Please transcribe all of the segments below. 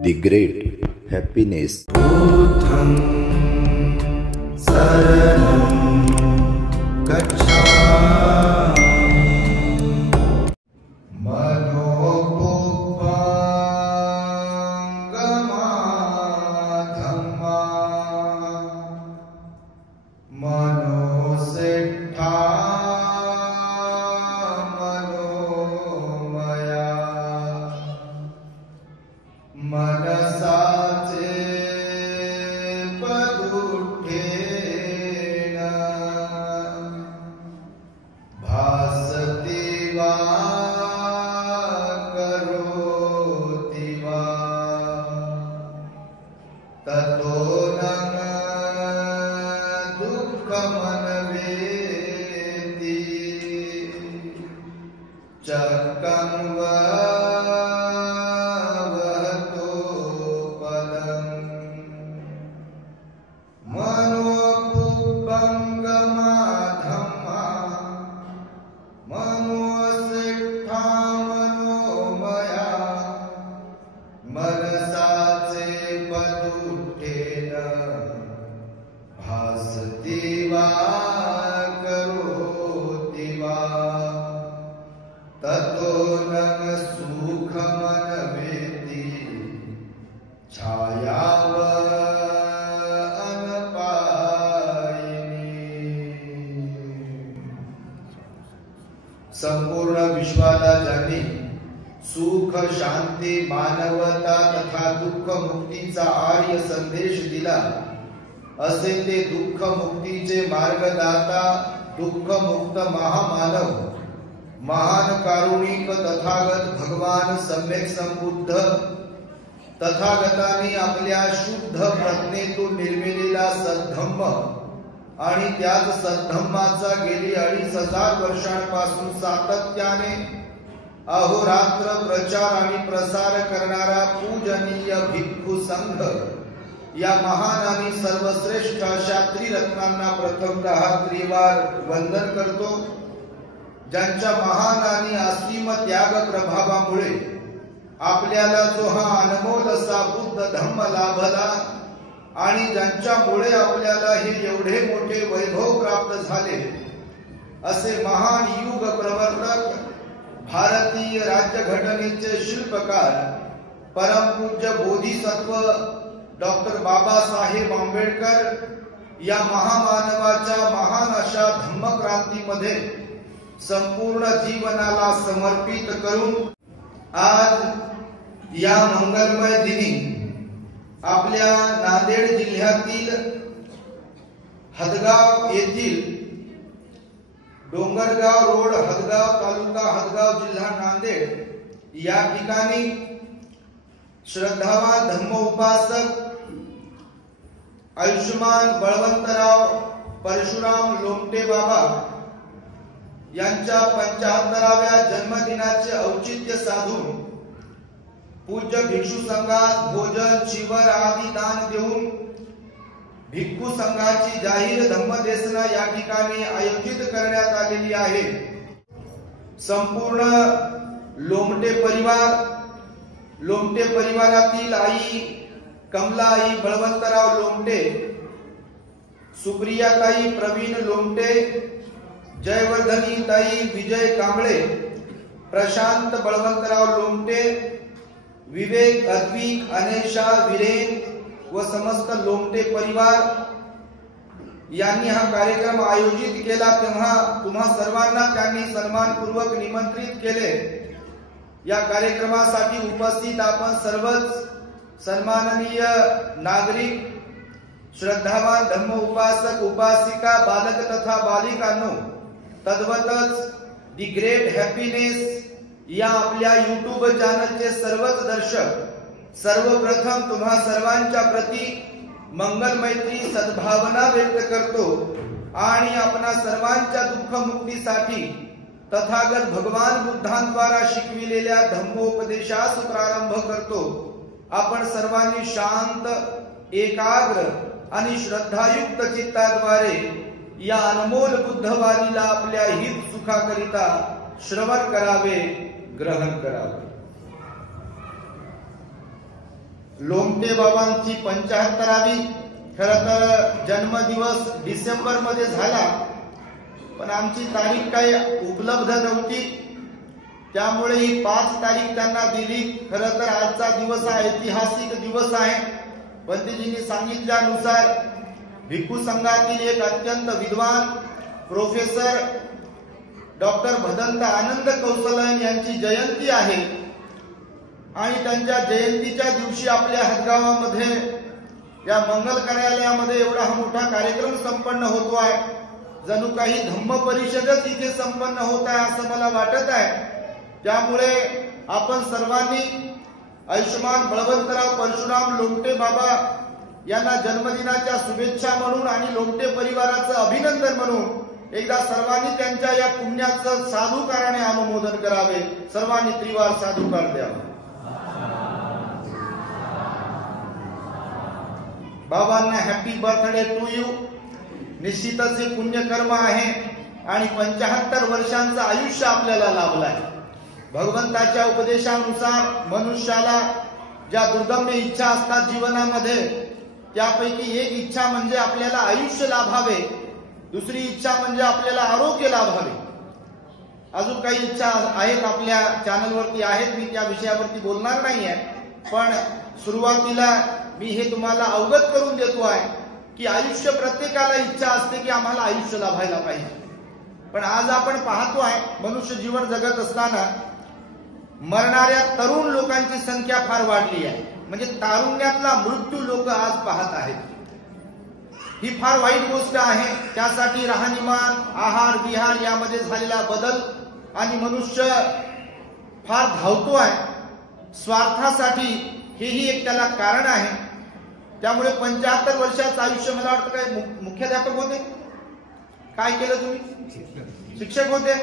The great happiness. Buddham saranam gacchami manobhuppangama dhamma manosiddha manomaya मनसाचे पदुठेन भासति वा करोति वा ततो न दुःखमनवेति चक्रं वा मनसाचे पदुठेन भासति वा करोति वा ततो न सुखमनवेति छायाव अनपायिनी। संपूर्ण विश्वाला ज्यांनी सुख शांती मानवता तथा दुःख मुक्तीचा आर्य संदेश दिला असे ते दुःख मुक्तीचे मार्गदाता दुःख मुक्त महामानव महान कारुणिक तथागत भगवान सम्यक संबुद्ध तथागताने आपल्या शुद्ध प्रज्ञेतून निर्मिलेला सद्धम्म आणि त्याच सद्धम्माचा गेली 2500 वर्षांपासून सातत्याने अहोरात्र प्रचार आणि प्रसार करणारा पूजनीय भिक्खू संघ या महान आणि सर्वश्रेष्ठ अशा त्रिरत्नांना प्रथमतः त्रिवार वंदन करतो, ज्यांच्या महान आणि असीम त्याग प्रभावामुळे आपल्याला जो हा अनमोल असा बुद्ध धम्म लाभला आणि ज्यांच्यामुळे आपल्याला हे एवढे मोठे वैभव प्राप्त झाले असे महान युग प्रवर्तक भारतीय राज्यघटनेचे शिल्पकार परमपूज्य बोधिसत्व डॉक्टर बाबासाहेब आंबेडकर या महामानवाच्या महान अशा धम्मक्रांतीमध्ये संपूर्ण जीवनाला समर्पित करून आज या मंगलमय दिनी आपल्या नांदेड जिल्ह्यातील हदगाव येथील डोंगरगाव रोड हदगाव तालुका हदगाव जिल्हा नांदेड या ठिकाणी श्रद्धावान धम्म उपासक आयुष्मान बळवंतराव परशुराम लोमटे बाबा यांच्या 75व्या जन्मदिनाचे औचित्य साधून पूज्य भिक्षू संघास भोजन शिवर आदी दान देऊन भिक्खू संघाची जाहीर धम्मदेसना या ठिकाणी आयोजित करण्यात आलेली आहे। संपूर्ण लोमटे परिवारातील आई कमलाई बळवंतराव लोमटे, सुप्रियाताई प्रवीण लोमटे, जयवर्धनी ताई विजय कांबळे, प्रशांत बळवंतराव लोमटे, विवेक अद्विक अनेशा विरेन व समस्त लोमटे परिवार यांनी हा कार्यक्रम आयोजित केला, तेव्हा तुम्हा सर्वांना त्यांनी सन्मानपूर्वक निमंत्रित केले। या कार्यक्रमासाठी उपस्थित आपण सर्वच सन्माननीय नागरिक श्रद्धावान धम्म उपासक उपासिका बालक तथा बालिकांनो, तद्वतच दी ग्रेट हॅपीनेस या आपल्या YouTube चॅनलचे सर्वच दर्शक सर्वप्रथम तुम्हा सर्वांच्या प्रती मंगल मैत्री सद्भावना व्यक्त करतो आणि आपणा सर्वांच्या दुःख मुक्तीसाठी तथागत भगवान बुद्धांद्वारा शिकविलेल्या धम्मोपदेशास प्रारंभ करतो। आपण सर्वांनी शांत एकाग्र आणि श्रद्धायुक्त चित्ताद्वारे या अनमोल बुद्धवाणीला आपल्या हित सुखाकरिता श्रवण करावे, ग्रहण करावे। लोमटे बाबांची 75वी खरं तर जन्मदिवस डिसेंबर मध्ये झाला, पण आमची तारीख काही उपलब्ध नव्हती, त्यामुळे ही 5 तारीख त्यांना दिली। खरं तर आजचा दिवस हा ऐतिहासिक दिवस आहे। पंतजींनी सांगितल्यानुसार भिक्खू संघातील एक अत्यंत विद्वान प्रोफेसर डॉक्टर भदंत आनंद कौसलन यांची जयंती आहे आणि त्यांच्या जयंतीच्या दिवशी आपल्या हदगावामध्ये या मंगल कार्यालयामध्ये एवढा हा मोठा कार्यक्रम संपन्न होतो आहे, जणू काही धम्म परिषदच इथे संपन्न होत आहे असं मला वाटत आहे। त्यामुळे आपण सर्वांनी आयुष्यमान बळवंतराव परशुराम लोमटे बाबा यांना जन्मदिनाच्या शुभेच्छा म्हणून आणि लोमटे परिवाराचं अभिनंदन म्हणून एकदा सर्वांनी त्यांच्या या पुण्याचं साधुकाराने अनुमोदन करावे। सर्वांनी त्रिवार साधुकार द्यावा। बाबांना हॅपी बर्थडे टू यू। निश्चितच हे पुण्यकर्म आहे आणि 75 वर्षांचं आयुष्य आपल्याला लाभलं आहे। भगवंताच्या उपदेशानुसार मनुष्याला ज्या दुर्दम्य इच्छा असतात जीवनामध्ये, त्यापैकी एक इच्छा म्हणजे आपल्याला आयुष्य लाभावे, दुसरी इच्छा म्हणजे आपल्याला आरोग्य लाभावे। अजून काही इच्छा आहेत आपल्या चॅनलवरती आहेत, मी त्या विषयावरती बोलणार नाहीये, पण सुरुवातीला मी हे तुम्हाला अवगत करून देतो आहे की आयुष्य प्रत्येकाला इच्छा असते की आम्हाला आयुष्य लाभायला पाहिजे। पण आज आपण पाहतो आहे मनुष्य जीवन जगत असताना मरणाऱ्या तरुण लोकांची संख्या फार वाढली आहे, म्हणजे तारुण्यातला मृत्यू लोक आज पाहत आहेत। ही फार वाईट गोष्ट आहे। त्यासाठी राहणीमान, आहार विहार यामध्ये झालेला बदल आणि मनुष्य फार धावतो आहे स्वार्थासाठी, हेही एक त्याला कारण आहे। त्यामुळे 75 वर्षाचं आयुष्य, मला वाटतं काय मुख्याध्यापक होते, काय केलं तुम्ही? शिक्षक होते।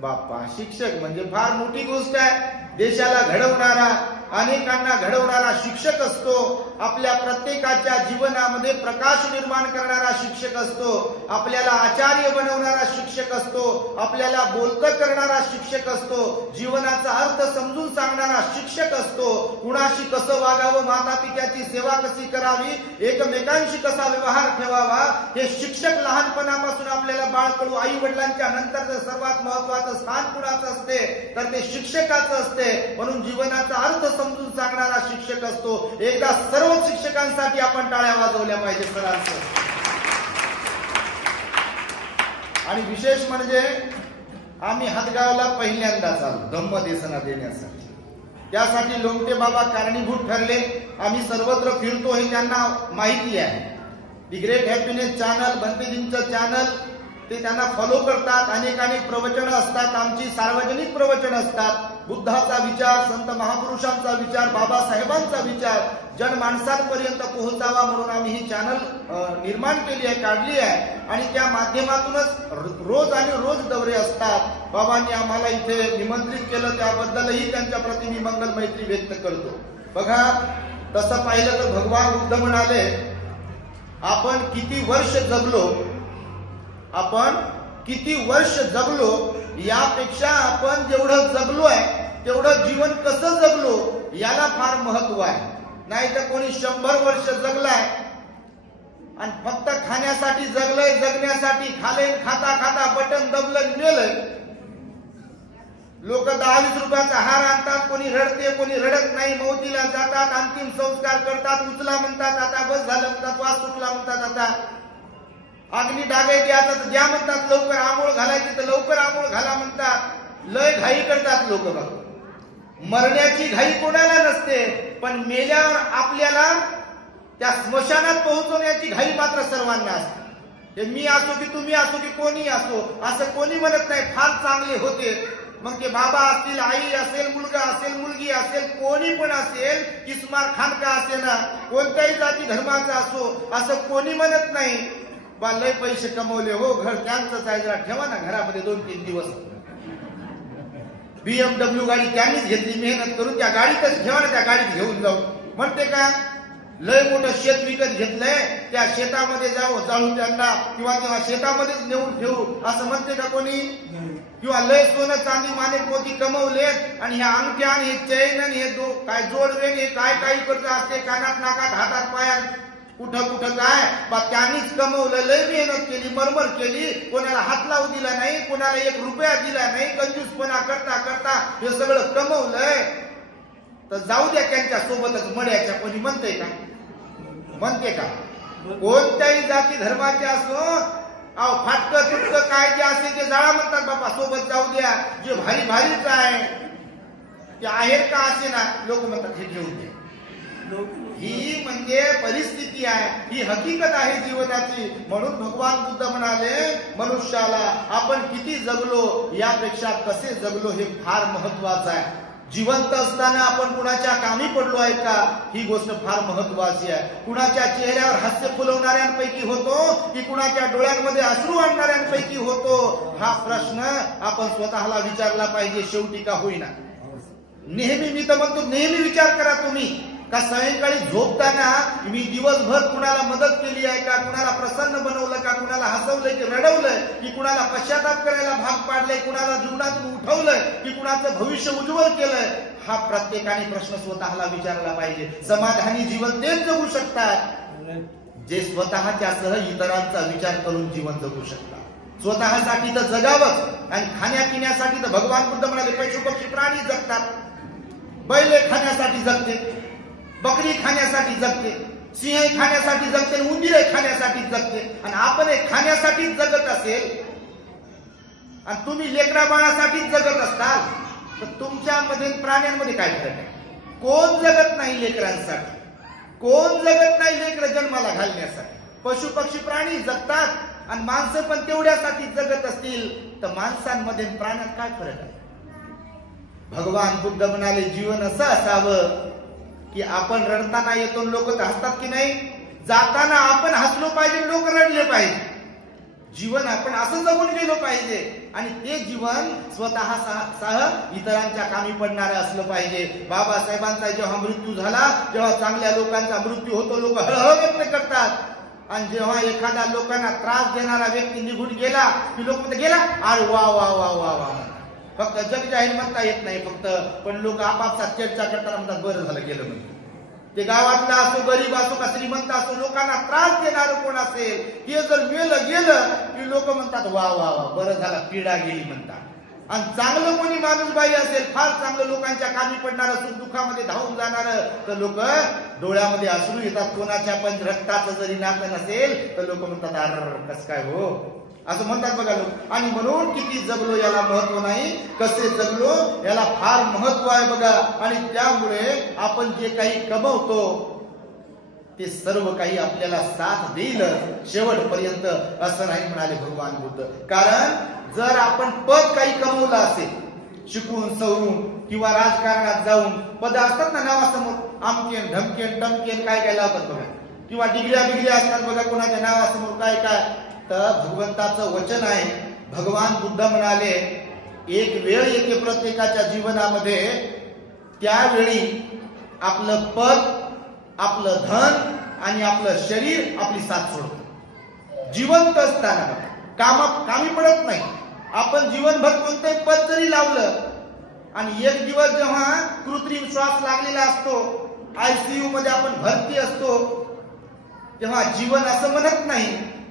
बाप्पा, शिक्षक म्हणजे फार मोठी गोष्ट आहे। देशाला घडवणारा, अनेकांना घडवणारा शिक्षक असतो। आपल्या प्रत्येकाच्या जीवनामध्ये प्रकाश निर्माण करणारा शिक्षक असतो। आपल्याला आचार्य बनवणारा शिक्षक असतो। आपल्याला बोलतं करणारा शिक्षक असतो। जीवनाचा अर्थ समजून सांगणारा शिक्षक असतो। कुणाशी कसं वागावं, माता पित्याची सेवा कशी करावी, एकमेकांशी कसा व्यवहार ठेवावा, हे शिक्षक लहानपणापासून आपल्याला बाळकडू आई वडिलांच्या नंतर सर्वात महत्वाचं स्थान कुणाचं असते तर ते शिक्षकाचं असते। म्हणून जीवनाचा अर्थ समजून सांगणारा शिक्षक असतो। एकदा सर्व शिक्षकांसाठी आपण टाळ्या वाजवल्या पाहिजे सरांचं। आणि विशेष म्हणजे आम्ही हदगावला पहिल्यांदाच आलो धम्म देसना देण्यासाठी। त्यासाठी लोमटे बाबा कारणीभूत ठरले। आम्ही सर्वत्र फिरतो हे त्यांना माहिती आहे। दी ग्रेट हॅपीनेस चॅनल, बंतेजींचं चॅनल, ते त्यांना फॉलो करतात। अनेक प्रवचनं असतात, आमची सार्वजनिक प्रवचनं असतात। बुद्धाचा विचार, संत महापुरुषांचा विचार, बाबासाहेबांचा विचार जनमानसांपर्यंत पोहोचावा म्हणून आम्ही ही चॅनल निर्माण केली आहे, काढली आहे आणि त्या माध्यमातूनच रोज दौरे असतात। बाबांनी आम्हाला इथे निमंत्रित केलं, त्याबद्दलही त्यांच्या प्रति मी मंगल मैत्री व्यक्त करतो। बघा, तसं पाहिलं तर भगवान बुद्ध म्हणाले, आपण किती वर्ष जगलो यापेक्षा आपण जेवढं जगलोय तेवढं जीवन कसं जगलो याला फार महत्व आहे। नाही तर कोणी 100 वर्ष जगलाय आणि फक्त खाण्यासाठी जगलंय, जगण्यासाठी खाले, खाता खाता बटन दबलं मेलंय। लोक 10-20 रुपयाचा हार आणतात, कोणी रडते, कोणी रडत नाही, मौतीला जातात, अंतिम संस्कार करतात, उचला म्हणतात, आता बस झालं म्हणतात, वास सुटला म्हणतात, आता अग्नी डागायची आता तर द्या म्हणतात, लवकर आंघोळ घालायची तर लवकर आंघोळ घाला म्हणतात। लय घाई करतात लोक। बघ, मरण्याची घाई कोणाला नसते, पण मेल्यावर आपल्याला त्या स्मशानात पोहोचवण्याची घाई मात्र सर्वांना असते। मी असो की तुम्ही असो की कोणी असो, असं कोणी म्हणत नाही फार चांगले होते। मग ते बाबा असतील, आई असेल, मुलगा असेल, मुलगी असेल, कोणी पण असेल, किस्मार खान का असे ना, कोणत्याही जाती धर्माचा असो, असं कोणी म्हणत नाही बा लय पैसे कमवले हो, घर त्यांचंच आहे, जरा ठेवा ना घरामध्ये 2-3 दिवस। BMW गाडी त्यांनीच घेतली, मेहनत करून त्या गाडीतच ठेवा ना, त्या गाडीत घेऊन जाऊ म्हणते का? लय मोठं शेत विकत घेतलंय, त्या शेतामध्ये जाऊन त्यांना किंवा तेव्हा शेतामध्येच नेऊन ठेवू असं म्हणते का कोणी? किंवा लय सोनं चांदी माने मोती कमवलेत आणि ह्या अंगठ्या आणि हे चैन आणि हे काय जोडवे हे काय काही करत असते कानात नाकात हातात पायात कुठं कुठं काय बा त्यांनीच कमवलं लय मेहनत केली मरमर केली कोणाला हात लावू दिला नाही कोणाला 1 रुपया दिला नाही कंजूसपणा करता करता हे सगळं कमवलंय तर जाऊ द्या त्यांच्या सोबतच मड्याच्या कोणी म्हणते का कोणत्याही जाती धर्माचे असो फाटकं तुटकं काय जे असेल ते जाळा म्हणतात बाबा सोबत जाऊ द्या जे भारी भारीच आहे ते आहेत का असे ना लोक म्हणतात हे घेऊन द्या ही म्हणजे परिस्थिती आहे ही हकीकत आहे जीवनाची म्हणून भगवान बुद्ध म्हणाले मनुष्याला आपण किती जगलो यापेक्षा कसे जगलो हे फार महत्वाचं आहे जिवंत असताना आपण कुणाच्या कामी पडलो आहे का ही गोष्ट फार महत्वाची आहे कुणाच्या चेहऱ्यावर हास्य फुलवणाऱ्यांपैकी होतो की कुणाच्या डोळ्यांमध्ये अश्रू आणणाऱ्यांपैकी होतो हा प्रश्न आपण स्वतःला विचारला पाहिजे शेवटी का होईना नेहमी मी तर म्हणतो नेहमी विचार करा तुम्ही का सायंकाळी झोपताना मी दिवसभर कुणाला मदत केली आहे का कुणाला प्रसन्न बनवलं का कुणाला हसवलंय की रडवलंय की कुणाला पश्चाताप करायला भाग पाडलंय कुणाला जीवनातून उठवलंय की कुणाचं भविष्य उज्ज्वल केलंय हा प्रत्येकाने प्रश्न स्वतःला विचारला पाहिजे समाधानी जीवन तेच जगू शकतात जे स्वतःच्यासह इतरांचा विचार करून जीवन जगू शकतात स्वतःसाठी तर जगावंच आणि खाण्यापिण्यासाठी तर भगवान बुद्ध म्हणाले पशु पक्षी प्राणी जगतात बैले खाण्यासाठी जगते बकरी खाण्यासाठी जगते सिंह खाण्यासाठी जगते उंदीर खाण्यासाठी जगते आणि आपण खाण्यासाठीच जगत असेल आणि तुम्ही लेकरा बाळासाठीच जगत असताल तर तुमच्यामध्ये प्राण्यांमध्ये काय फरक आहे कोण जगत नाही लेकरांसाठी कोण जगत नाही लेकर जन्माला घालण्यासाठी पशु पक्षी प्राणी जगतात आणि माणसं पण तेवढ्यासाठी जगत असतील तर माणसांमध्ये प्राण्यात काय फरक आहे भगवान बुद्ध म्हणाले जीवन असं असावं की आपण रडताना येतो लोक हसतात की नाही जाताना आपण हसलो पाहिजे लोक रडले पाहिजे जीवन आपण असं जगून गेलो पाहिजे आणि ते जीवन स्वतः सह इतरांच्या कामी पडणारं असलं पाहिजे बाबासाहेबांचा जेव्हा मृत्यू झाला जेव्हा चांगल्या लोकांचा मृत्यू होतो लोक हळहळ व्यक्त करतात आणि जेव्हा एखाद्या लोकांना त्रास देणारा व्यक्ती निघून गेला की लोक म्हणतात गेला अरे वा वा वा वा वा फक्त जग जाहीर म्हणता येत नाही फक्त पण लोक आपापसात चर्चा करताना म्हणतात बरं झालं गेलं म्हणजे ते गावातला असो गरीब असो का श्रीमंत असो लोकांना त्रास देणार कोण असेल हे जर गेलं की लोक म्हणतात वा वा वा बरं झालं पिढा गेली म्हणतात आणि चांगलं कोणी माणूसबाई असेल फार चांगलं लोकांच्या कामी पडणार सुख दुःखामध्ये धावून जाणार तर लोक डोळ्यामध्ये अश्रू येतात कोणाच्या पण रक्ताचं जरी नातं नसेल तर लोक म्हणतात अरे कस काय हो असं म्हणतात बघा लोक आणि म्हणून किती जगलो याला महत्व नाही कसे जगलो याला फार महत्व आहे बघा आणि त्यामुळे आपण जे काही कमवतो ते सर्व काही आपल्याला साथ देईल शेवटपर्यंत असं नाही म्हणाले भगवान बुद्ध कारण जर आपण पद काही कमवलं असेल शिकून सवरून किंवा राजकारणात जाऊन पद असतात ना नावासमोर आमकेन ढमकेन टमकेन काय काय लावतात बघा किंवा डिग्र्या असतात बघा कोणाच्या नावासमोर काय काय तर भगवंताचं वचन आहे भगवान बुद्ध म्हणाले एक वेळ येते प्रत्येकाच्या जीवनामध्ये त्यावेळी आपलं पद आपलं धन आणि आपलं शरीर आपली साथ सोडतं जिवंत असताना कामी पडत नाही आपण जीवनभर कोणतंही पद जरी लावलं आणि एक दिवस जेव्हा कृत्रिम श्वास लागलेला असतो ICU मध्ये आपण भरती असतो तेव्हा जीवन असं म्हणत नाही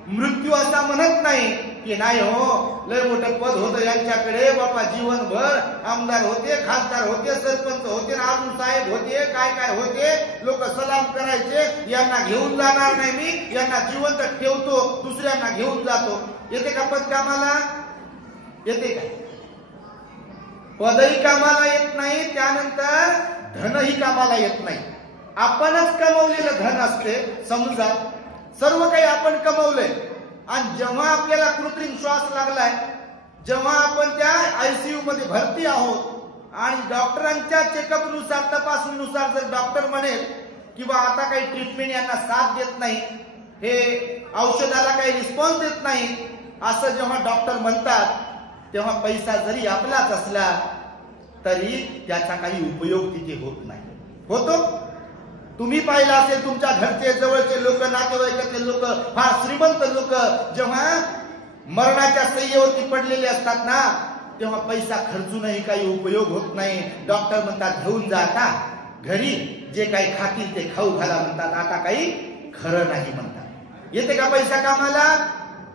मृत्यू असा म्हणत नाही की नाही हो लय मोठं पद होतं यांच्याकडे बापा जीवनभर आमदार होते खासदार होते सरपंच होते आजू साहेब होते काय काय होते लोक सलाम करायचे यांना घेऊन जाणार नाही मी यांना जिवंत ठेवतो दुसऱ्यांना घेऊन जातो येते का पद कामाला येते का पदही कामाला येत नाही त्यानंतर धनही कामाला येत नाही आपणच कमवलेलं धन असते समजा सर्व काही आपण कमवलंय आणि जेव्हा आपल्याला कृत्रिम श्वास लागलाय जेव्हा आपण त्या ICU मध्ये भरती आहोत आणि डॉक्टरांच्या चेकअप नुसार तपासणीनुसार जर डॉक्टर म्हणेल किंवा आता काही ट्रीटमेंट यांना साथ देत नाही हे औषधाला काही रिस्पॉन्स देत नाही असं जेव्हा डॉक्टर म्हणतात तेव्हा पैसा जरी आपलाच असला तरी त्याचा काही उपयोग तिथे होत नाही होतो तुम्ही पाहिलं असेल तुमच्या घरचे जवळचे लोक नातेवाईकाचे लोक फार श्रीमंत लोक जेव्हा मरणाच्या सय्येवरती पडलेले असतात ना तेव्हा पैसा खर्चूनही काही उपयोग होत नाही. डॉक्टर म्हणतात घेऊन जा आता घरी, जे काही खातील ते खाऊ घाला म्हणतात, आता काही खरं नाही म्हणतात. येते का पैसा कामाला?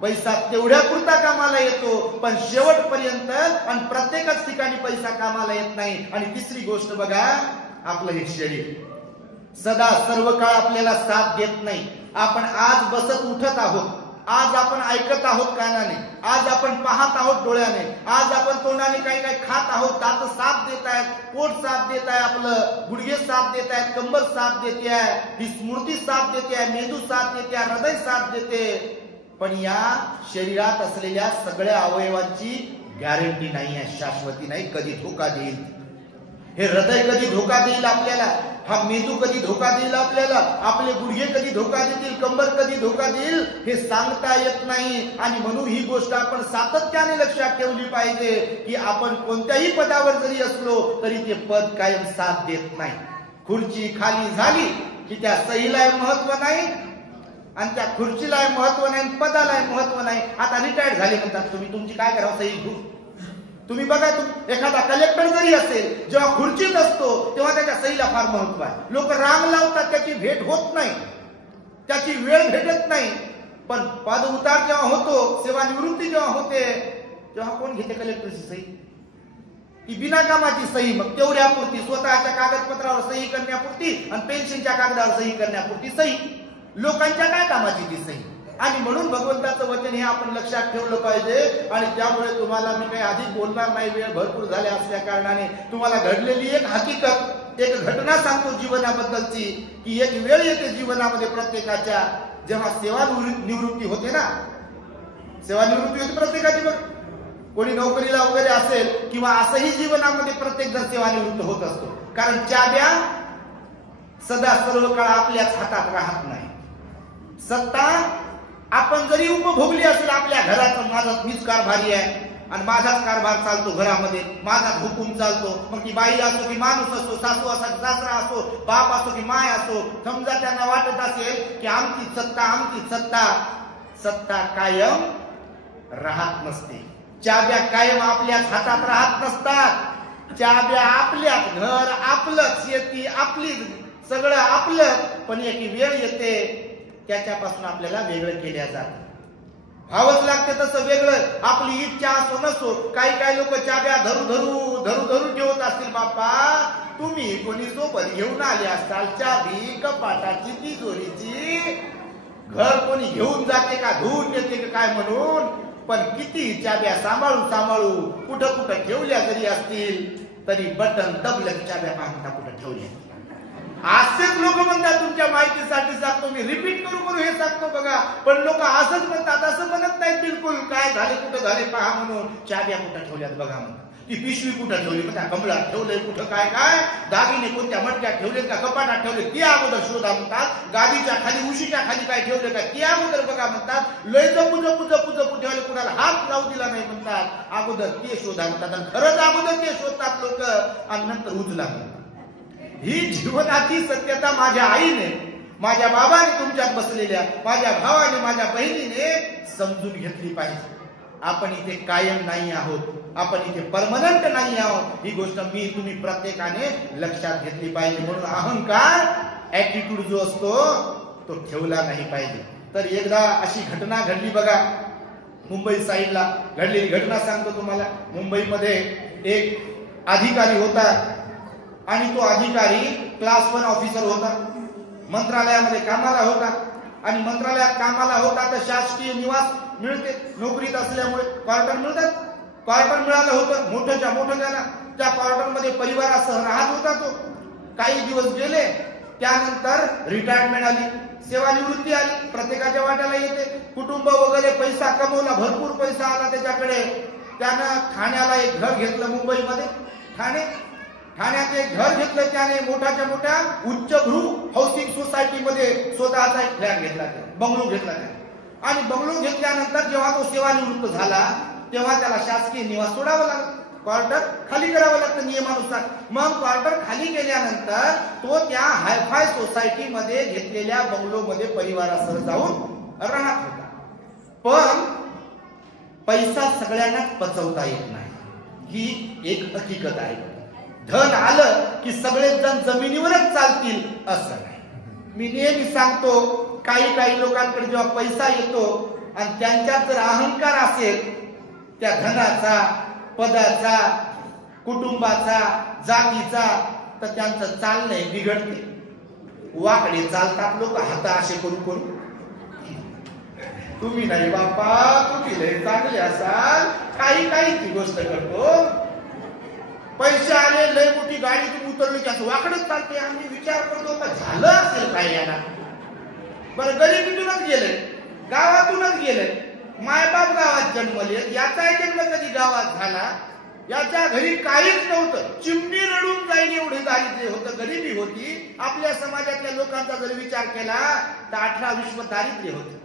पैसा तेवढ्या पुरता कामाला येतो, पण शेवटपर्यंत आणि प्रत्येकच ठिकाणी पैसा कामाला येत नाही. आणि तिसरी गोष्ट बघा, आपलं हे शरीर सदा सर्व काळ आपल्याला साथ देत नाही. आपण आज बसत उठत आहोत, आज आपण ऐकत आहोत कानाने, आज आपण पाहत आहोत डोळ्याने, आज आपण तोंडाने काही काही खात आहोत, दात साथ देत आहेत, पोट साथ देत आहे, आपलं गुडघे साथ देत आहेत, कंबर साथ देते आहे, ही स्मृती साथ देते आहे, मेंदू साथ देते आहे, हृदय साथ देते. पण या शरीरात असलेल्या सगळ्या अवयवांची गॅरंटी नाही आहे, शाश्वती नाही. कधी धोका देईल हे हृदय, कधी धोका देईल आपल्याला हा मेंदू, कधी धोका देईल आपल्याला आपले गुडघे, कधी धोका देतील, कंबर कधी धोका देईल हे सांगता येत नाही. आणि म्हणून ही गोष्ट आपण सातत्याने लक्षात ठेवली पाहिजे की आपण कोणत्याही पदावर जरी असलो तरी ते पद कायम साथ देत नाही. खुर्ची खाली झाली की त्या सहीला महत्व नाही आणि त्या खुर्चीला महत्व नाही, पदाला महत्व नाही. आता रिटायर्ड झाले म्हणतात तुम्ही, तुमची काय करावं सही घेऊ. तुम्ही बघा, एखादा कलेक्टर जरी असेल, जेव्हा खुर्चीत असतो तेव्हा त्याच्या सहीला फार महत्व आहे. लोक रांग लावतात, त्याची भेट होत नाही, त्याची वेळ भेटत नाही. पण पद उतार जेव्हा होतो, सेवानिवृत्ती जेव्हा होते, तेव्हा कोण घेते कलेक्टरची सही? ती बिना कामाची सही. मग तेवढ्यापुरती स्वतःच्या कागदपत्रावर सही करण्यापुरती आणि पेन्शनच्या कागदावर सही करण्यापुरती सही. लोकांच्या काय कामाची ती सही? आणि म्हणून भगवंताचं वचन हे आपण लक्षात ठेवलं पाहिजे. आणि त्यामुळे तुम्हाला मी काही अधिक बोलणार नाही, वेळ भरपूर झाले असल्या कारणाने तुम्हाला घडलेली एक हकीकत, एक घटना सांगतो जीवनाबद्दलची, की एक वेळ येते जीवनामध्ये प्रत्येकाच्या, जेव्हा सेवानिवृत्ती होते ना, सेवानिवृत्ती होते प्रत्येकाची. बघ, कोणी नोकरीला वगैरे असेल किंवा असंही जीवनामध्ये प्रत्येक जण सेवानिवृत्त होत असतो. कारण चाब्या सदा सर्व काळ आपल्याच हातात राहत नाही. सत्ता आपण जरी उपभोगली असेल आपल्या घराचं, माझा मीच कारभारी आहे आणि माझाच कारभार चालतो घरामध्ये, माझाच हुकूम चालतो. मग ती बाई असो की माणूस असो, सासू असो की सासरा असो, बाप असो की माय असो, समजा त्यांना वाटत असेल की आमची सत्ता, आमची सत्ता, सत्ता कायम राहत नसते. चाब्या कायम आपल्याच हातात राहत नसतात. चाब्या आपल्याच, घर आपलं, शेती आपली, सगळं आपलं. पण एक वेळ येते त्याच्यापासून आपल्याला वेगळं केल्या जात, व्हावंच लागते तसं वेगळं. आपली इच्छा असो नसो, काही काही लोक चाब्या धरू धरू धरू धरू ठेवत असतील. बाप्पा, तुम्ही कोणी सोबत घेऊन आले असताल चाबी कपाटाची, तिजोरीची, घर कोणी घेऊन जाते का, धुवून येते का काय म्हणून. पण किती चाब्या सांभाळू सांभाळू कुठं कुठं ठेवल्या जरी असतील तरी बटन दबलं चाब्या पाहता कुठं ठेवल्या. असेच लोक म्हणतात, तुमच्या माहितीसाठी सांगतो मी, रिपीट करू करू हे सांगतो बघा. पण लोक असंच म्हणतात, असं म्हणत नाही बिलकुल. काय झाले, कुठं झाले पहा म्हणून. चाब्या कुठं ठेवल्यात बघा म्हणतात. ती पिशवी कुठं ठेवली, त्या कमळात ठेवलंय, कुठं काय काय, दागिने कोणत्या मटक्यात ठेवलेत का, कपाटात ठेवले, ती अगोदर शोधा म्हणतात. गादीच्या खाली, उशीच्या खाली काय ठेवले का, ती अगोदर बघा म्हणतात. लय जपू जपू जपू जपू ठेवले, कुणाला हात लावू दिला नाही म्हणतात. अगोदर ते शोधा म्हणतात आणि खरंच अगोदर ते शोधतात लोक आणि नंतर उचला म्हणतात. ही जीवनाची सत्यता माझ्या आईने, माझ्या बाबाने, तुमच्यात बसलेल्या माझ्या भावाने, माझ्या बहिणीने समजून घेतली पाहिजे. आपण इथे कायम नाही आहोत, आपण इथे परमनंट नाही आहोत. ही गोष्ट मी तुम्ही प्रत्येकाने लक्षात घेतली पाहिजे. म्हणून अहंकार, ऍटिट्यूड जो असतो तो ठेवला नाही पाहिजे. तर एकदा अशी घटना घडली बघा, मुंबई साईडला घडलेली घटना सांगतो तुम्हाला. मुंबईमध्ये एक अधिकारी होता आणि तो अधिकारी क्लास 1 ऑफिसर होता, मंत्रालयामध्ये कामाला होता. आणि मंत्रालयात कामाला होता तर शासकीय निवास मिळते, नोकरीत असल्यामुळे क्वार्टर मिळतात. क्वार्टर मिळालं होतं मोठ्याच्या मोठं त्याला. त्या क्वार्टरमध्ये परिवारासह राहत होता तो. काही दिवस गेले, त्यानंतर रिटायरमेंट आली, सेवानिवृत्ती आली, प्रत्येकाच्या वाट्याला येते. कुटुंब वगैरे, पैसा कमवला, भरपूर पैसा आला त्याच्याकडे. त्यानं ठाण्याला एक घर घेतलं मुंबईमध्ये. ठाण्यात एक घर घेतलं त्याने, मोठ्याच्या मोठ्या उच्चभ्रू हाऊसिंग सोसायटीमध्ये स्वतःचा एक फ्लॅट घेतला, बंगलो घेतला त्याने. आणि बंगलो घेतल्यानंतर जेव्हा तो सेवानिवृत्त झाला तेव्हा त्याला शासकीय निवास सोडावा लागला, क्वार्टर खाली करावं लागतं नियमानुसार. मग क्वार्टर खाली गेल्यानंतर तो त्या हायफाय सोसायटीमध्ये घेतलेल्या बंगलोमध्ये परिवारासह जाऊन राहत होता. पण पैसा सगळ्यांनाच पचवता येत नाही. ही एक हकीकत आहे. धन आलं की सगळेच जण जमिनीवरच चालतील असं नाही. मी नेहमी सांगतो, काही लोकांकडे जेव्हा पैसा येतो आणि त्यांच्यात जर अहंकार असेल त्या धनाचा, पदाचा, कुटुंबाचा, जातीचा, तर त्यांचं चालणं बिघडते. वाकडे चालतात लोक, हात असे करू करू. तुम्ही नाही बापा, तुम्ही लय चांगले असाल, काही ती गोष्ट करतो. पैसे आले, लय मोठी गाडी तुम्ही उतरली की असं वाकडच चालते. आम्ही विचार करतो का झालं असेल काय याला. बरं, गरिबीतूनच गेले, गावातूनच गेले, मायबाप गावात जन्मले, याचा जन्म कधी गावात झाला, याच्या घरी काहीच नव्हतं, चिमणी रडून जाईल एवढे दारिद्र्य होतं, गरिबी होती. आपल्या समाजातल्या लोकांचा जर विचार केला तर 18 विश्व दारिद्र्य होतं.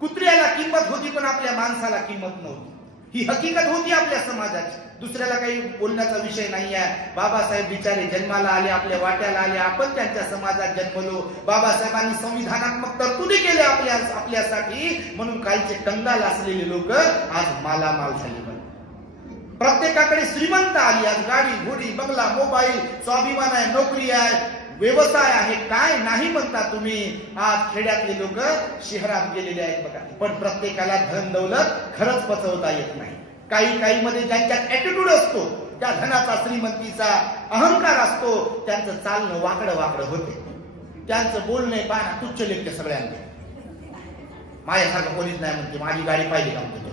कुत्र्याला किंमत होती पण आपल्या माणसाला किंमत नव्हती. ही हकीकत होती आपल्या समाजाची. दुसऱ्याला काही बोलण्याचा विषय नाही आहे. बाबासाहेब बिचारे जन्माला आले, आपल्या वाट्याला आले, आपण त्यांच्या समाजात जन्मलो. बाबासाहेबांनी संविधानात्मक तरतुदी केल्या आपल्यासाठी, म्हणून कालचे कंगाल असलेले लोक आज मालामाल झाले. प्रत्येकाकडे श्रीमंत आली, आज गाडी, घोडी, बंगला, मोबाईल, स्वाभिमान आहे, नोकरी आहे, व्यवसाय आहे. काय नाही म्हणता तुम्ही. आज खेड्यातले लोक शहरात गेलेले आहेत बघा. पण प्रत्येकाला धन दौलत खरंच पचवता येत नाही. काही मध्ये ज्यांच्यात ऍटिट्यूड असतो, त्या धनाचा, श्रीमंतीचा अहंकार असतो, त्यांचं चालणं वाकडं होते. त्यांचं बोलणे पाना तुच्छ लेखते सगळ्यांना. माझ्यासारखं कोणीच नाही म्हणते. माझी गाडी पाहिली का म्हणते,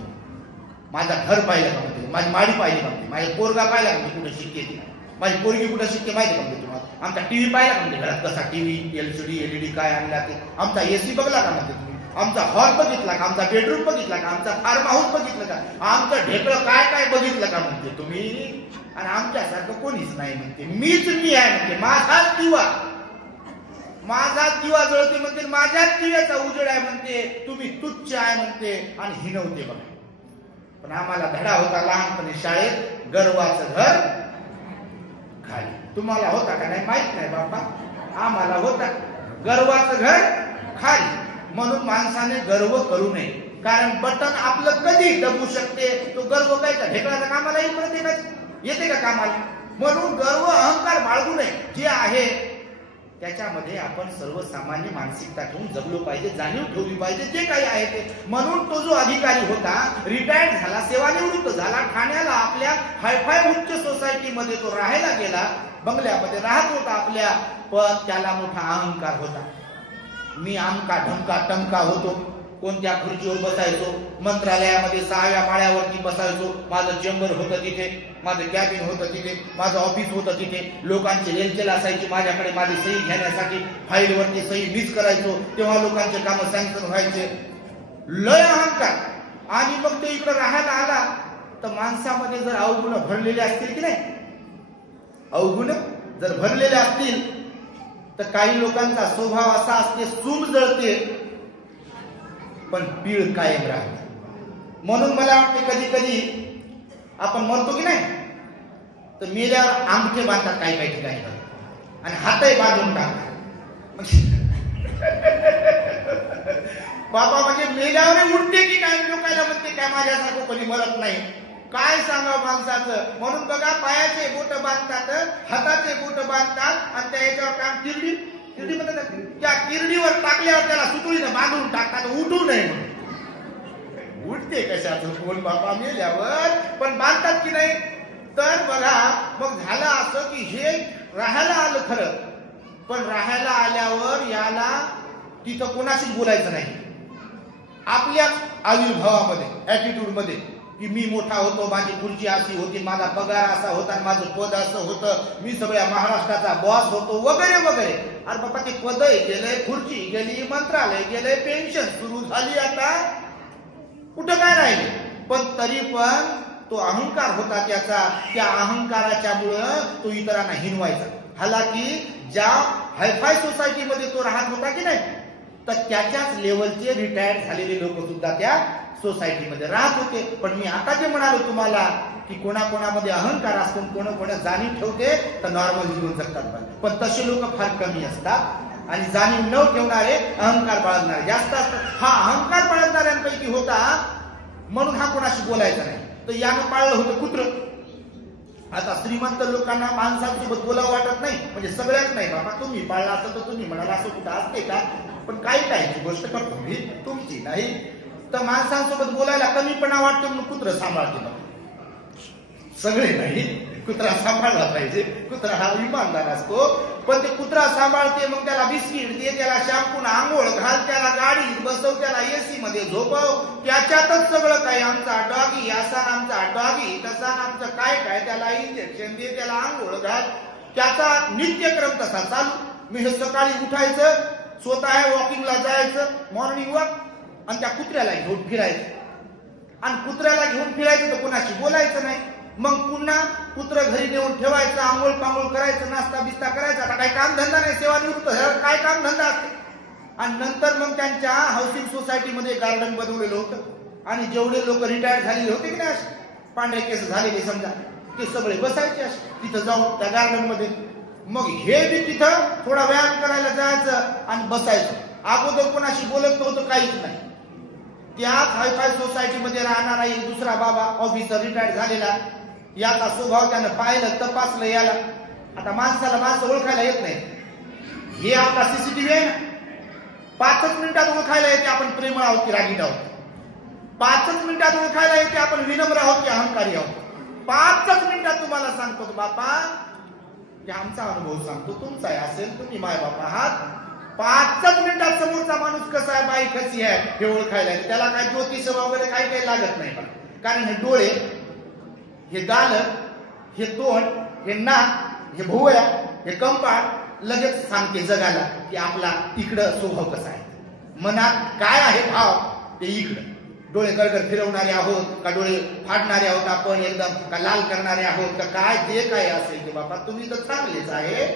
माझा घर पाहिलं का म्हणते, माझी माडी पाहिली का म्हणते, माझ्या पोरगा पाहिला का म्हणते, कुठे शिकते ती, माझी पोरगी कुठे शिकते माहिती का म्हणते तुम्हाला, आमचा टीव्ही पाहिला का म्हणते, घरात कसा टीव्ही, एलसीडी एलईडी काय आणला ते, आमचा एसी बघला का म्हणते तुम्ही, आमचा हॉल बघितला का, आमचा बेडरूम बघितला का, आमचा फार्म हाऊस बघितलं का, आमचं ढेकळं काय बघितलं का म्हणते तुम्ही. आणि आमच्यासारखं कोणीच नाही म्हणते. मीच मी आहे म्हणते. माझाच दिवा जळते म्हणते, माझ्याच दिव्याचा उजेड आहे म्हणते. तुम्ही तुच्छ आहे म्हणते आणि हिणवते बघा. पण आम्हाला धडा होता लहानपणी शाळेत, गर्वाचं घर खाली. तुम्हाला होता का नाही माहित नाही बाबा, आम्हाला होता. गर्वाचं घर खाली. म्हणून माणसाने गर्व करू नये, कारण बटन आपलं कधी दबू शकते. तो गर्व काय का ढेकळाच्या कामाला येते का कामाला. म्हणून गर्व, अहंकार बाळगू नये. जे आहे त्याच्यामध्ये आपण सर्वसामान्य मानसिकता ठेवून जगलो पाहिजे, जाणीव ठेवली पाहिजे जे काही आहे ते. म्हणून तो जो अधिकारी होता, रिटायर्ड झाला, सेवानिवृत्त झाला, ठाण्याला आपल्या हायफाय उच्च सोसायटीमध्ये तो राहायला गेला, बंगल्यामध्ये राहत होता आपल्या. पण त्याला मोठा अहंकार होता. मी आमका ढमका टमका होतो, कोणत्या खुर्चीवर बसायचो, मंत्रालयामध्ये 6व्या माळ्यावरती बसायचो, माझं चेंबर होतं तिथे, माझं कॅबिन होतं तिथे, माझं ऑफिस होतं तिथे, लोकांची रेलचेल असायची माझ्याकडे, माझी सही घेण्यासाठी फाईलवरती सही मीच करायचो, तेव्हा लोकांचे कामं सँक्शन व्हायचे. लय अहंकार. आणि मग ते इकडे राहायला आला तर माणसामध्ये जर अवगुण भरलेले असतील की नाही, अवगुण जर भरलेले असतील तर काही लोकांचा स्वभाव असा असते, सूम जळते पण पीळ कायम राहते. म्हणून मला वाटते कधी कधी आपण मरतो की नाही तर मेल्यावर अंगठे बांधतात काही ठिकाणी आणि हातही बांधून टाकतात. बाबा म्हणजे मेल्यावर उठते की काय, लोकांना म्हणते काय माझ्यासारखं कोणी मरत नाही. काय सांगावं माणसाचं. म्हणून बघा, पायाचे बोट बांधतात, हाताचे बोट बांधतात आणि त्या याच्यावर काम किरडी म्हणतात, त्या किरडीवर टाकल्यावर त्याला सुतळीनं बांधून टाकतात, उठू नये म्हणून. उठते कशाचं कोण बाबा मेल्यावर, पण बांधतात की नाही. तर बघा, मग झालं असं की हे राहायला आलं खरं, पण राहायला आल्यावर याला तिथं कोणाशीच बोलायचं नाही. आपल्याच आविर्भावामध्ये, ऍटिट्यूड मध्ये, की मी मोठा होतो, माझी खुर्ची अशी होती, माझा पगार असा होता, माझं पद असं होतं, मी सगळ्या महाराष्ट्राचा बॉस होतो वगैरे वगैरे. अरे बाबा, ते पदही गेलंय, खुर्ची गेली, मंत्रालय गेलंय, पेन्शन सुरू झाली, आता कुठं काय राहिले. पण तरी पण तो अहंकार होता त्याचा. त्या अहंकाराच्या मुळे तो इतरांना हिनवायचा. हालाकी ज्या हायफाय सोसायटीमध्ये तो राहत होता की नाही, तर त्याच्याच लेवलचे रिटायर्ड झालेले लोक सुद्धा त्या सोसायटीमध्ये राहत होते. पण मी आता जे म्हणालो तुम्हाला की कोणाकोणामध्ये अहंकार असतो, कोणा जाणीव ठेवते तर नॉर्मल जीवन जगतात. पण तसे लोक फार कमी असतात आणि जाणीव न ठेवणारे, अहंकार बाळगणारे जास्त असतात. हा अहंकार बाळगणाऱ्यांपैकी होता, म्हणून हा कोणाशी बोलायचा नाही. तर यानं पाळलं होतं कुत्र. आता श्रीमंत लोकांना माणसांसोबत बोलावं वाटत नाही, म्हणजे सगळ्यात नाही बाबा, तुम्ही पाळला असं तर तुम्ही म्हणाला असं कुठं असते का, पण काही काही गोष्ट करतो मी तुमची नाही, तर माणसांसोबत बोलायला कमीपणा वाटतो म्हणून कुत्र सांभाळते ना. सगळे नाही, कुत्रा सांभाळला पाहिजे, कुत्रा हा इमानदार असतो, पण ते कुत्रा सांभाळते, मग त्याला बिस्किट दे, त्याला शॅम्पून आंघोळ घाल, त्याला गाडीत बसव, त्याला एसी मध्ये झोपव, त्याच्यातच सगळं काही. आमचा डॉगी असा, आमचा डॉगी तसा, आमचं काय काय, त्याला इंजेक्शन दे, त्याला आंघोळ घाल, त्याचा नित्यक्रम तसा चालू. मी हे सकाळी उठायचं, स्वतः वॉकिंगला जायचं, मॉर्निंग वॉक, आणि त्या कुत्र्याला घेऊन फिरायचं, आणि कुत्र्याला घेऊन फिरायचं तर कोणाशी बोलायचं नाही. मग पुन्हा कुत्र घरी नेऊन ठेवायचं, आंघोळ पांघोळ करायचं, नाश्ता बिस्ता करायचा. आता काही काम धंदा नाही, सेवानिवृत्त काय काम धंदा असते. आणि नंतर मग त्यांच्या हाऊसिंग सोसायटीमध्ये गार्डन बनवलेलं होतं, आणि जेवढे लोक रिटायर झालेले होते की नाही, पांढरे केस झालेले समजा, ते सगळे बसायचे असे तिथं जाऊन त्या गार्डन मध्ये. मग हे बी तिथं थोडा व्यायाम करायला जायचं आणि बसायचं. अगोदर कोणाशी बोलत नव्हतं, काहीच नाही. त्या हायफाय सोसायटीमध्ये राहणारा एक दुसरा बाबा ऑफिसर रिटायर झालेला, याचा स्वभाव त्यानं पाहिलं, तपासलं याला. आता माणसाला माणसं ओळखायला येत नाही, हे आपला सीसीटीव्ही आहे ना, 5च मिनिटात ओळखायला येते आपण प्रेमळ आहोत की रागीट आहोत, 5च मिनिटात ओळखायला येते आपण विनम्र आहोत की अहंकारी आहोत. 5च मिनिटात तुम्हाला सांगतो बापा, की आमचा अनुभव सांगतो, तुमचा असेल, तुम्ही माय बापा आहात, 5च मिनिटात समोरचा माणूस कसा आहे, बाई कशी आहे हे ओळखायला. त्याला काय ज्योतिष वगैरे काही काही लागत नाही, कारण हे डोळे, हे गाल, हे तोंड, हे नाक, हे भोवळ्या, हे कंपाळ लगेच सांगते जगाला की आपला इकडं स्वभाव कसा आहे, मनात काय आहे भाव ते इकडं. डोळे गडगड फिरवणारे आहोत का, डोळे फाडणारे आहोत आपण एकदम, का लाल करणारे आहोत का, काय जे काय असेल ते बाबा तुम्ही तर चांगलेच आहे,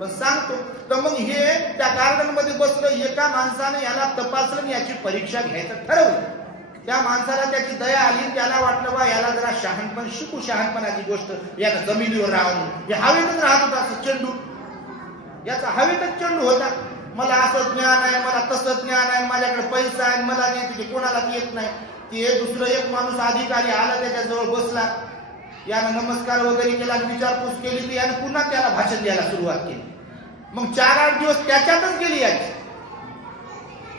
पण सांगतो. तर मग हे त्या गार्डन मध्ये बसलं, एका माणसाने याला तपासलं, याची परीक्षा घ्यायचं ठरवलं. त्या माणसाला त्याची दया आली, त्याला वाटलं बा याला जरा शहाणपण शिकू, शहाणपणाची गोष्ट. याला जमिनीवर राहून हे हवेतच राहत होता, असं चेंडू, याचा हवेतच चेंडू होता. मला असं ज्ञान आहे, मला तसं ज्ञान आहे, माझ्याकडे पैसा आहे, मला नाही, कोणाला येत नाही. ते दुसरं एक माणूस अधिकारी आला, त्याच्याजवळ बसला, यानं नमस्कार वगैरे केला, विचारपूस केली, तर यानं पुन्हा त्याला भाषण द्यायला सुरुवात केली. मग 4-8 दिवस त्याच्यातच गेली याची.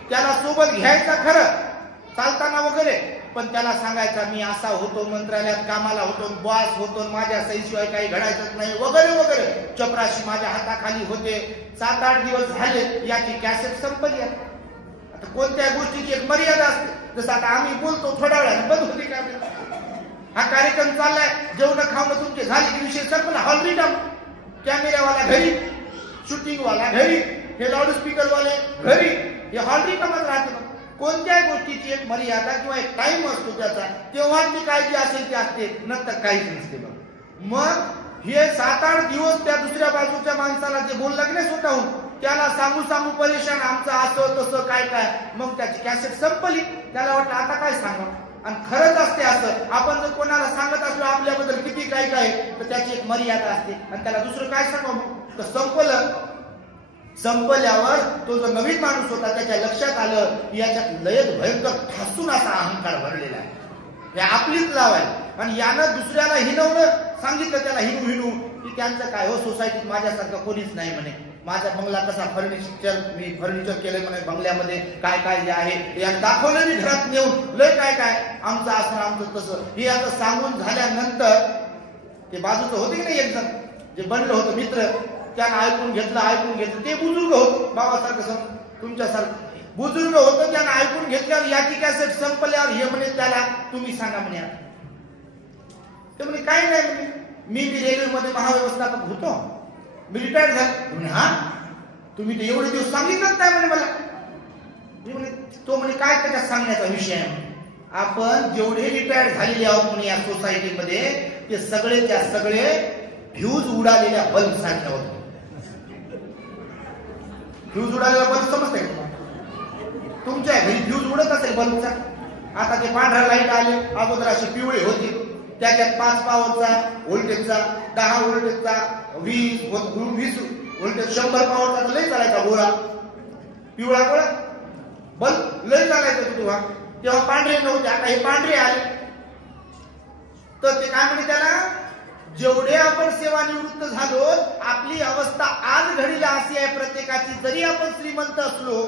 त्याला सोबत घ्यायचं खरं चालताना वगैरे, पण त्याला सांगायचा मी असा होतो, मंत्रालयात कामाला होतो, बॉस होतो, माझ्या सहीशिवाय काही घडायचंच नाही वगैरे वगैरे. चपराशी माझ्या हाताखाली होते. 7-8 दिवस झाले, याची कॅसेट संपली. आता कोणत्या गोष्टीची एक मर्यादा असते, जसं आता आम्ही बोलतो थोड्या वेळाने बंद होते का, हा कार्यक्रम चाललाय, जेवण खावणं तुमचे झाले की विषय संपला. हॉल रिटर्न, कॅमेरावाला घरी, शूटिंग वाला घरी, हे लाऊडस्पीकर वाले घरी, हे हॉल रिटर्नच राहते. कोणत्याही गोष्टीची एक मर्यादा किंवा एक टाइम असतो त्याचा, तेव्हा ती काळजी असेल ती असते, नंतर काहीच नसते. मग हे 7-8 दिवस त्या दुसऱ्या बाजूच्या माणसाला जे बोललं की नाही स्वतःहून, त्याला सांगू सांगू परेशान, आमचं असं तसं काय काय. मग त्याची कॅसेट संपली, त्याला वाटलं आता काय सांगावं. आणि खरंच असते असं, आपण जर कोणाला सांगत असलो आपल्याबद्दल किती काय काय, तर त्याची एक मर्यादा असते, आणि त्याला दुसरं काय सांगावं. तर संपल्यावर तो जो नवीन माणूस होता त्याच्या लक्षात आलं की याच्यात लयच भयंकर ठासून असा अहंकार भरलेला आहे, हे आपलीच लाव आहे. आणि यानं दुसऱ्याला हिनवलं, सांगितलं त्याला हिनू की त्यांचं काय हो, सोसायटीत माझ्यासारखं कोणीच नाही म्हणे, माझा बंगला कसा मी फर्निचर केलंय म्हणे, बंगल्यामध्ये काय काय जे आहे यानं दाखवलं मी घरात नेऊन, लय काय काय आमचं असं आमचं तसं. हे आता सांगून झाल्यानंतर ते बाजूचं होते की नाही एक जण जे बनलं होतं मित्र, त्यानं ऐकून घेतलं. ते बुजुर्ग होत, बाबासारखं तुमच्यासारखं बुजुर्ग होतं, त्यानं ऐकून घेतल्यावर याची कॅसेट संपल्यावर हे म्हणे त्याला तुम्ही सांगा म्हणे. ते म्हणे काय नाही म्हणे, मी रेल्वेमध्ये महाव्यवस्थापक होतो, मी रिटायर झालो म्हणे. हा तुम्ही ते एवढे दिवस सांगितलं काय म्हणे मला. मी म्हणे तो म्हणे काय त्याच्यात सांगण्याचा विषय आहे. आपण जेवढे रिटायर झालेले आहोत म्हणे या सोसायटीमध्ये, ते सगळेच्या सगळे फ्यूज उडालेल्या बल्ब सारख्या होते. फ्यूज उडालेला बल्ब समजते का तुमच्या घरी? फ्यूज उडत असेल बल्बचा. आता ते पांढरा लाईट आले, अगोदर असे पिवळे होते, त्याच्यात 5 पॉवरचा व्होल्टेजचा, 10 व्होल्टेजचा, 20 व्होल्टेज, 100 पॉवरचा लय चालायचा गोळा, पिवळा गोळा बल्ब लय चालायचं तेव्हा पांढरे नव्हते, आता हे पांढरे आले. तर ते काय म्हणे त्याला जेवढे आपण सेवानिवृत्त झालो, आपली अवस्था आज घडीला अशी आहे प्रत्येकाची. जरी आपण श्रीमंत असलो,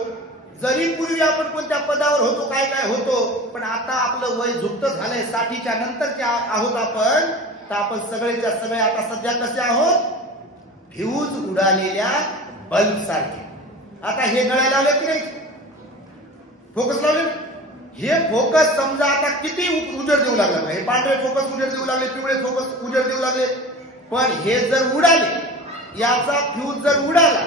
जरी पूर्वी आपण कोणत्या पदावर होतो, काय काय होतो, पण आता आपलं वय झुकत झालंय, 60च्या नंतरचे आहोत आपण. तर आपण सगळेच्या सगळे आता सध्या कसे आहोत? फ्यूज उडालेल्या बल्ब सारखे. आता हे नळ्या लावले की नाही, फोकस लावले, हे फोकस समजा आता किती उजेड देऊ लागला, हे पांढरे फोकस उजेड देऊ लागले, पिवळे फोकस उजेड देऊ लागले, पण हे जर उडाले, याचा फ्यूज जर उडाला,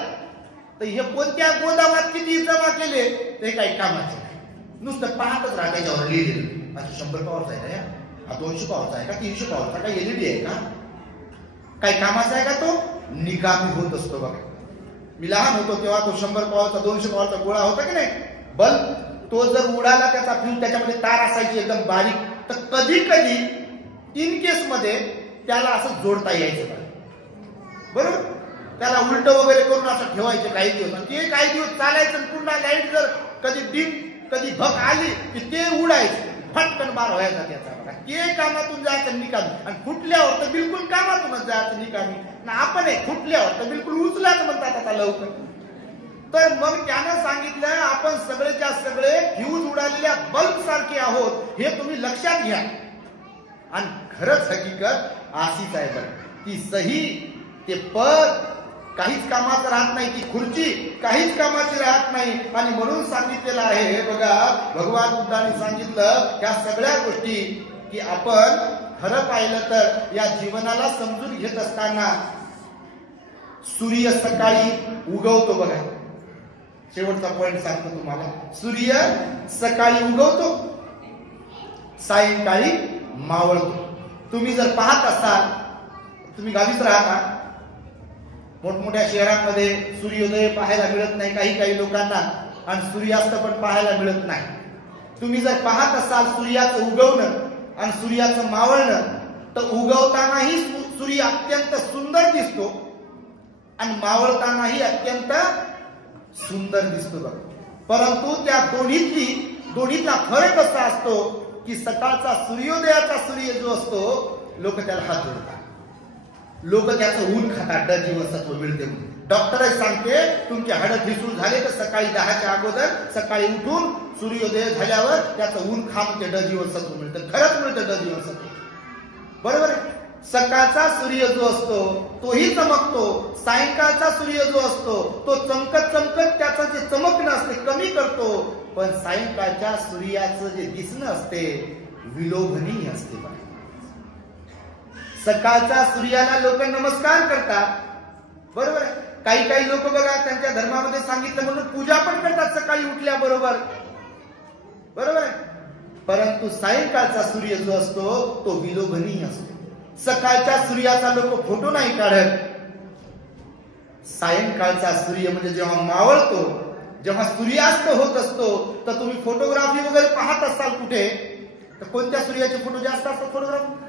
तर हे कोणत्या गोदामात किती जमा केले ते काही कामाचे नाही. नुसतं पाहतच राहा, त्याच्यावर लिहिलेलं 100 पॉवरचा आहे का, 200 पॉवरचा आहे का, 300 पॉवरचा का, एलईडी आहे का, काही कामाचा आहे का, तो निकामी होत असतो. बघा, मी लहान होतो तेव्हा तो 100 पॉवरचा 200 पॉवरचा गोळा होता की नाही बल्ब, तो जर उडाला, त्याचा फ्यूज, त्याच्यामध्ये तार असायची एकदम बारीक, तर कधी कधी इन केस मध्ये त्याला असं जोडता यायचं बरोबर. त्याला उलट वगैरे करून असं ठेवायचं काही दिवस, ते काही दिवस चालायचं. पुन्हा लाईट जर कधी डिम कधी भक आली की ते उडायचं, फटकन बार व्हायचा त्याचा. ते कामातून जायचं निकामी, आणि फुटल्यावर तर बिलकुल कामातूनच जायचं निकामी. आपण फुटल्यावर तर बिलकुल उचलाच म्हणतात आता लवकर. तर मग त्यानं सांगितलं, आपण सगळेच्या सगळे फ्यूज उडालेल्या बल्ब सारखे आहोत, हे तुम्ही लक्षात घ्या. आणि खरंच हकीकत अशीच आहे बरं. ती सही, ते पद काहीच कामाचं राहत नाही, ती खुर्ची काहीच कामाची राहत नाही. आणि म्हणून सांगितलेलं आहे, हे बघा, भगवान बुद्धाने सांगितलं ह्या सगळ्या गोष्टी की आपण खरं पाहिलं तर या जीवनाला समजून घेत असताना सूर्य सकाळी उगवतो. बघा, शेवटचा पॉइंट सांगतो तुम्हाला. सूर्य सकाळी उगवतो, सायंकाळी मावळतो. तुम्ही जर पाहत असाल, तुम्ही गावीच राहता, मोठमोठ्या शहरांमध्ये सूर्योदय पाहायला मिळत नाही काही काही लोकांना, आणि सूर्यास्त पण पाहायला मिळत नाही. तुम्ही जर पाहत असाल सूर्याचं उगवणं आणि सूर्याचं मावळणं, तर उगवतानाही सूर्य अत्यंत सुंदर दिसतो आणि मावळतानाही अत्यंत सुंदर दिसतो बघा. परंतु त्या दोन्हीतला फरक असा असतो की सकाळचा सूर्योदयाचा सूर्य जो असतो, लोक त्याला हात जोडतात, लोक त्याचं ऊन खातात, ड जीवनसत्व मिळते म्हणून. डॉक्टर सांगते तुमचे हाडं ठिसूळ झाले तर सकाळी 10च्या अगोदर सकाळी उठून सूर्योदय झाल्यावर त्याचं ऊन खा, म्हणजे ड जीवनसत्व मिळतं. खरंच मिळतं ड जीवनसत्व, बरोबर आहे. सकाळचा सूर्य जो असतो तोही चमकतो, सायंकाळचा सूर्य जो असतो तो चमकत चमकत त्याचं जे चमकणं असते कमी करतो, पण सायंकाळच्या सूर्याचं जे दिसणं असते विलोभनीय असते. सकाळच्या सूर्याला लोक नमस्कार करतात, बरोबर आहे. काही काही लोक बघा, त्यांच्या धर्मामध्ये सांगितलं म्हणून पूजा पण करतात सकाळी उठल्याबरोबर, बरोबर आहे. परंतु सायंकाळचा सूर्य जो असतो तो विलोभनीय असतो. सकाळच्या सूर्याचा लोक फोटो नाही काढत. सायंकाळचा सूर्य म्हणजे जेव्हा मावळतो, जेव्हा सूर्यास्त होत असतो, तर तुम्ही फोटोग्राफी वगैरे पाहत असाल कुठे, तर कोणत्या सूर्याचे फोटो जास्त असतात? फोटोग्राफी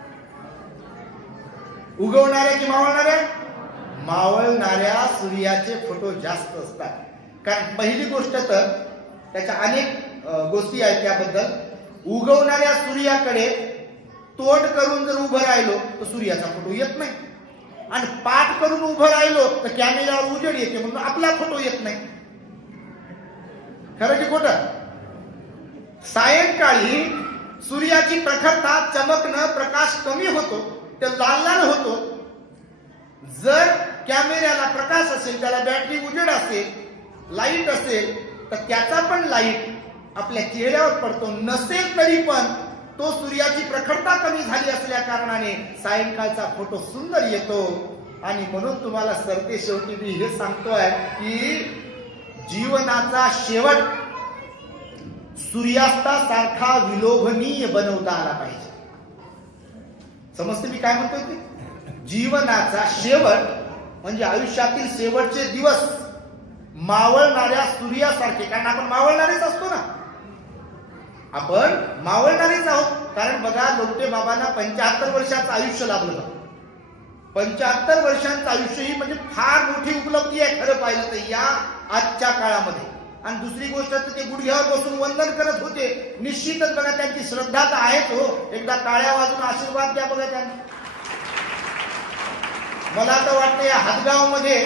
उगवणाऱ्या की मावळणाऱ्या? मावळणाऱ्या सूर्याचे फोटो जास्त असतात. कारण पहिली गोष्ट तर त्याच्या अनेक गोष्टी आहेत त्याबद्दल. उगवणाऱ्या सूर्याकडे तोंड करून जर उभं राहिलो तर सूर्याचा फोटो येत नाही, आणि पाठ करून उभं राहिलो तर कॅमेऱ्यावर उजेड येते म्हणून आपला फोटो येत नाही. खरं की खोटं? सायंकाळी सूर्याची प्रखरता, चमकणं, प्रकाश कमी होतो, ते लाल लाल होतो. जर कॅमेऱ्याला प्रकाश असेल, त्याला बॅटरी उजेड असेल, लाईट असेल, तर त्याचा पण लाईट आपल्या चेहऱ्यावर पडतो. नसेल तरी पण तो सूर्याची प्रखरता कमी झाली असल्या कारणाने सायंकाळचा फोटो सुंदर येतो. आणि म्हणून तुम्हाला सरते शेवटी मी हे सांगतोय की जीवनाचा शेवट सूर्यास्तासारखा विलोभनीय बनवता आला पाहिजे. समजते मी काय म्हणतोय ते? जीवनाचा शेवट म्हणजे आयुष्यातील शेवटचे दिवस मावळणाऱ्या सूर्यासारखे, कारण आपण मावळणारेच असतो ना, आपण मावळणारेच आहोत. कारण बघा, लोमटे बाबांना 75 वर्षाचं आयुष्य लाभलं. 75 वर्षांचं आयुष्य ही म्हणजे फार मोठी उपलब्धी आहे खरं पाहिलं तर या आजच्या काळामध्ये. आणि दुसरी गोष्ट तर ते गुडघ्यावर बसून वंदन करत होते. निश्चितच बघा, त्यांची श्रद्धा तर आहेच हो. एकदा टाळ्या वाजून आशीर्वाद द्या बघा त्यांना. मला तर वाटतं या हातगाव मध्ये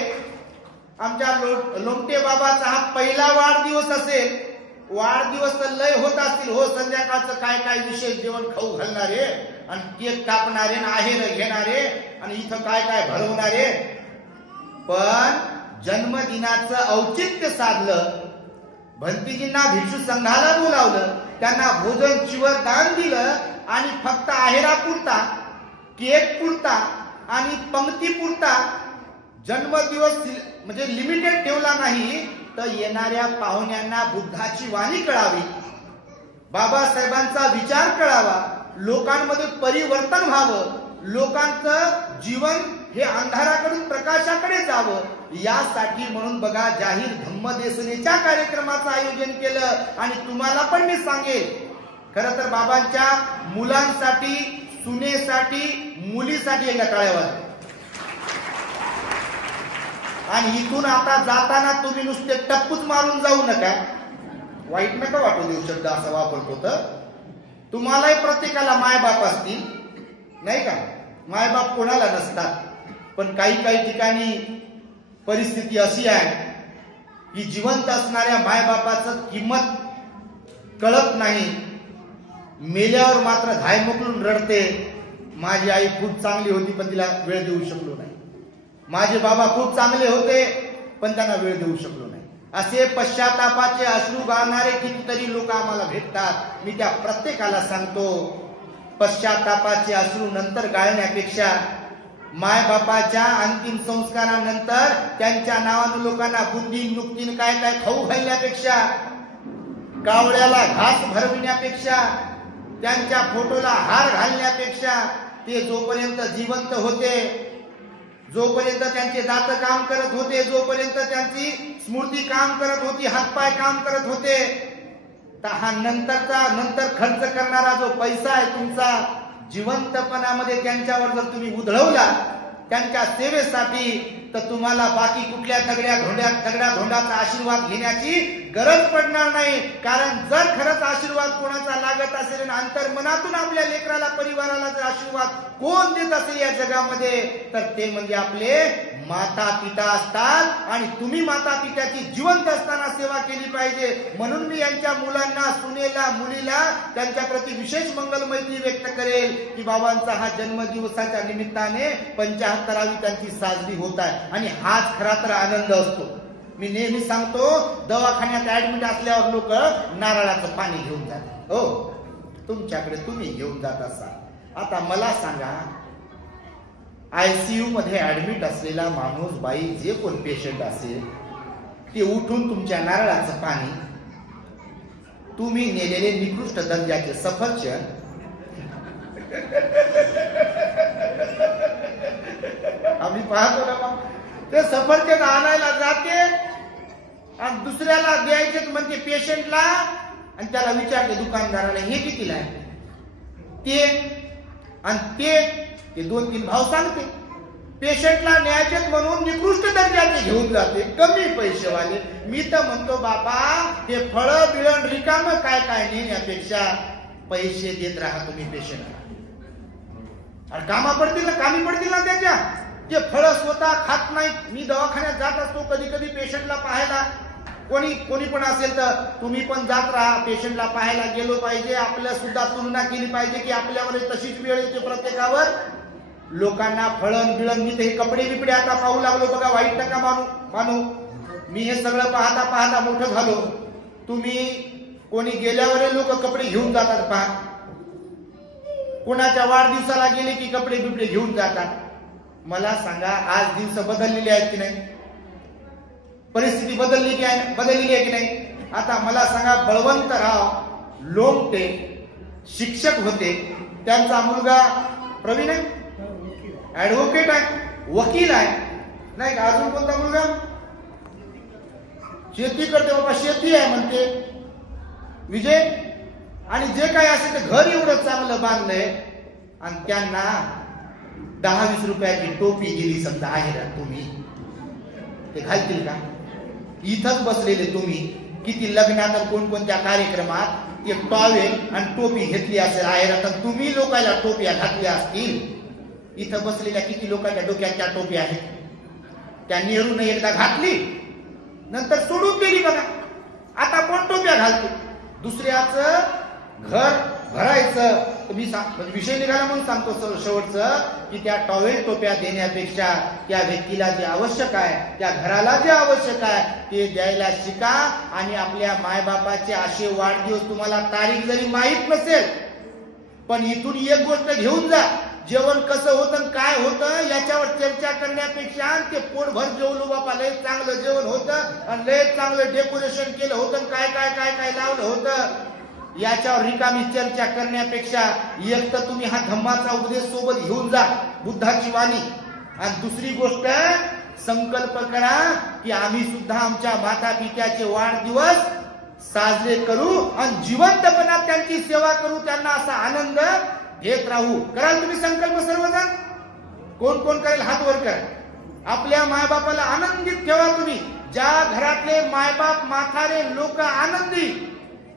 आमच्या लोमटे बाबाचा हा पहिला वाढदिवस असेल. वाढदिवस तर लय होत असतील हो, संध्याकाळचं काय काय विशेष जेवण खाऊ घालणारे आणि केक कापणारे आहेर घेणारे आणि इथं काय काय भरवणारे. पण जन्मदिनाचं औचित्य साधलं, भंतीजींना भिक्षू संघाला बोलावलं, त्यांना भोजन चिवर दान दिलं आणि फक्त आहेरापुरता, केक पुरता आणि पंक्ती पुरता जन्मदिवस म्हणजे लिमिटेड ठेवला नाही, तर येणाऱ्या पाहुण्यांना बुद्धाची वाणी कळावी, बाबासाहेबांचा विचार कळावा, लोकांमध्ये परिवर्तन व्हावं, लोकांचं जीवन हे अंधाराकडून प्रकाशाकडे जावं, यासाठी म्हणून बघा जाहीर धम्मदेसनेच्या कार्यक्रमाचं आयोजन केलं. आणि तुम्हाला पण मी सांगेल, खरं तर बाबांच्या मुलांसाठी, सुनेसाठी, मुलीसाठी एकदा टाळ्यावर. आणि इथून आता जाताना तुम्ही नुसते टप्पूच मारून जाऊ नका, वाईट नका वाटू देऊ शब्द असा वापरतो. तर तुम्हालाही प्रत्येकाला मायबाप असतील नाही का, मायबाप कोणाला नसतात. पण काही काही ठिकाणी परिस्थिती अशी आहे की जिवंत असणाऱ्या मायबापाचं किंमत कळत नाही, मेल्यावर मात्र धाय मोकळून रडते. माझी आई खूप चांगली होती पण तिला वेळ देऊ शकलो नाही, माझे बाबा खूप चांगले होते पण त्यांना वेळ देऊ शकलो नाही. असे पश्चातापाचे अश्रू गाळणारे कितीतरी लोक आम्हाला भेटतात. मी त्या प्रत्येकाला सांगतो, पश्चातापाचे अश्रू नंतर गाळण्यापेक्षा, मायबापाच्या अंतिम संस्कारानंतर त्यांच्या नावानं लोकांना बुंदी नुकतीन काय काय खाऊ घालण्यापेक्षा, कावळ्याला घास भरविण्यापेक्षा, त्यांच्या फोटोला हार घालण्यापेक्षा, ते जोपर्यंत जिवंत होते, जोपर्यंत त्यांचे दात काम करत होते, जोपर्यंत त्यांची स्मृती काम करत होती, हातपाय काम करत होते, तर हा नंतर खर्च करणारा जो पैसा आहे तुमचा, जिवंतपणामध्ये त्यांच्यावर जर तुम्ही उधळवला त्यांच्या सेवेसाठी, तर तुम्हाला बाकी कुठल्या दगड्या धोंडाचा आशीर्वाद घेण्याची गरज पडणार नाही. कारण जर खरंच आशीर्वाद कोणाचा लागत असेल आणि अंतर्मनातून आपल्या लेकराला, परिवाराला जर आशीर्वाद कोण देत असेल या जगामध्ये, तर ते म्हणजे आपले माता पिता असतात. आणि तुम्ही माता पित्याची जिवंत असताना सेवा केली पाहिजे. म्हणून मी यांच्या मुलांना, सुनेला, मुलीला त्यांच्या प्रति विशेष मंगल मैत्री व्यक्त करेल की बाबांचा हा जन्मदिवसाच्या निमित्ताने 75वी त्यांची साजरी होत आहे. आणि हाच खरा तर आनंद असतो. मी नेहमी सांगतो, दवाखान्यात ऍडमिट असल्यावर लोक नारळाचं पाणी घेऊन जातात. हो, तुमच्याकडे तुम्ही घेऊन जात असाल. आता मला सांगा, ICU मध्ये ऍडमिट असलेला माणूस, बाई, जे कोण पेशंट असेल, ते उठून तुमच्या नारळाचं पाणी, तुम्ही नेलेले निकृष्ट दर्जाचे सफरचंद, आम्ही पाहतो ना, ते सफरचंद आणायला जाते आणि दुसऱ्याला द्यायचे म्हणते पेशंटला, आणि त्याला विचारते दुकानदाराला हे कितीला आहे, ते आणि ते 2-3 भाव सांगते. पेशंटला न्यायचे म्हणून निकृष्ट दर्जाचे घेऊन जाते, कमी पैसेवाले. मी तर म्हणतो बाबा, हे फळं बिळण रिकामं काय काय नेण्यापेक्षा पैसे देत राहा तुम्ही पेशंटला. आणि कामी पडतील ना त्याच्या. ते फळं स्वतः खात नाही. मी दवाखान्यात जात असतो कधी कधी पेशंटला पाहायला, कोणी पण असेल तर तुम्ही पण जात राहा. पेशंटला पाहायला गेलो पाहिजे, आपल्या सुद्धा तुलना केली पाहिजे की आपल्यावर तशीच वेळ येते प्रत्येकावर. लोकांना फळण बिळण, मी ते कपडे बिपडे आता पाहू लागलो बघा, वाईट नका मानू. मी हे सगळं पाहता मोठं झालो. तुम्ही कोणी गेल्यावर लोक कपडे घेऊन जातात पहा, कोणाच्या वाढदिवसाला गेले की कपडे बिपडे घेऊन जातात. मला सांगा, आज दिवस बदललेले आहेत की नाही, परिस्थिती बदललेली आहे की नाही. आता मला सांगा, बळवंतराव लोमटे शिक्षक होते, त्यांचा मुलगा प्रवीण आहे, ऍडव्होकेट आहे, वकील आहे, नाही का. अजून कोणता मुलगा शेती करते, बाबा शेती आहे म्हणते, विजय. आणि जे काय असेल ते घर एवढं चांगलं बांधलंय, आणि त्यांना 10-20 रुपयाची टोपी दिली समजा आहे ना, तुम्ही ते घालतील का? इथंच बसलेले तुम्ही किती लग्नात कोणकोणत्या कार्यक्रमात ते टॉवेल आणि टोपी घेतली असेल आहे ना, तर तुम्ही लोकांना टोप्या घातल्या असतील. इथं बसलेल्या किती लोकांच्या डोक्यात त्या टोप्या आहेत. त्या नेहरूने एकदा घातली, नंतर सोडून दिली. बघा आता कोण टोप्या घालतो? दुसऱ्याचं घर भरायचं. मी विषय निघाला म्हणून सांगतो शेवटचं, की त्या टॉवेल टोप्या देण्यापेक्षा त्या व्यक्तीला जे आवश्यक आहे, त्या घराला जे आवश्यक आहे ते द्यायला शिका. आणि आपल्या मायबापाचे असे वाढदिवस, तुम्हाला तारीख जरी माहीत नसेल पण इथून एक गोष्ट घेऊन जा, जेवण कसं होतं काय होतं याच्यावर चर्चा करण्यापेक्षा ते पोटभर जेवलो बापा, लय चांगलं जेवण होतं आणि लय चांगलं डेकोरेशन केलं होतं, काय काय काय काय लावलं होतं, याच्यावर रिकामी चर्चा करण्यापेक्षा एक तर तुम्ही हा धम्माचा उपदेश सोबत घेऊन जा, बुद्धाची वाणी. आणि दुसरी गोष्ट, संकल्प करा की आम्ही सुद्धा आमच्या माता पित्याचे वाढदिवस साजरे करू आणि जिवंतपणात त्यांची सेवा करू, त्यांना असा आनंद घेत राहू. कराल तुम्ही संकल्प सर्वजण? कोण कोण करेल हात वर करा. आपल्या मायबापाला आनंदित ठेवा तुम्ही. ज्या घरातले मायबाप म्हातारे लोक आनंदी,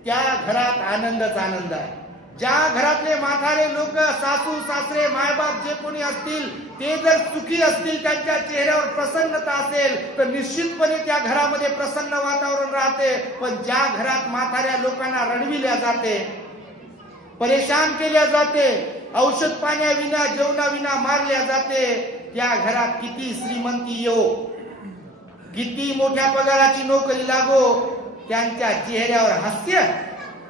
त्या घरात आनंदच आनंद आहे. ज्या घरातले म्हातारे लोक, सासू सासरे मायबाप जे कोणी असतील ते जर सुखी असतील, त्यांच्या चेहऱ्यावर प्रसन्नता असेल तर निश्चितपणे त्या घरामध्ये प्रसन्न वातावरण राहते. पण ज्या घरात म्हाताऱ्या लोकांना रडविल्या जाते, परेशान केल्या जाते, औषध पाण्याविना जेवणाविना मारल्या जाते, त्या घरात किती श्रीमंती येवो, किती मोठ्या पगाराची नोकरी लागो, त्यांच्या चेहऱ्यावर हास्य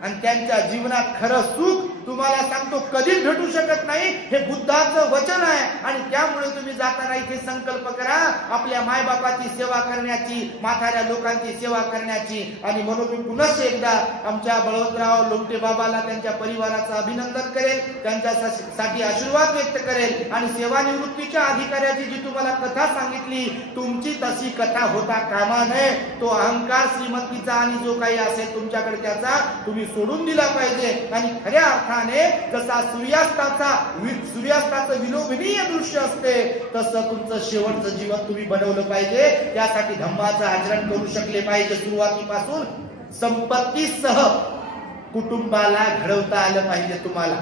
आणि त्यांच्या जीवनात खरं सुख तुम्हाला सांगतो कधीच भेटू शकत नाही. हे बुद्धाचं वचन आहे. आणि त्यामुळे तुम्ही जाताना इथे संकल्प करा आपल्या मायबापाची सेवा करण्याची, म्हाताऱ्या लोकांची सेवा करण्याची. आणि म्हणून मी पुन्हा एकदा आमच्या बळवंतराव लोमटे बाबाला, त्यांच्या परिवाराचं अभिनंदन करेल, त्यांच्यासाठी आशीर्वाद व्यक्त करेल. आणि सेवानिवृत्तीच्या अधिकाऱ्याची जी तुम्हाला कथा सांगितली, तुमची तशी कथा होता कामा नये. तो अहंकार श्रीमंतीचा आणि जो काही असेल तुमच्याकडे त्याचा तुम्ही सोडून दिला पाहिजे. आणि खऱ्या अर्थाने जसा सूर्यास्ताचं विलोभनीय दृश्य असते, तसं तुमचं शेवटचं जीवन तुम्ही बनवलं पाहिजे. त्यासाठी धम्माचं आचरण करू शकले पाहिजे. सुरुवातीपासून संपत्तीसह कुटुंबाला घडवता आलं पाहिजे. तुम्हाला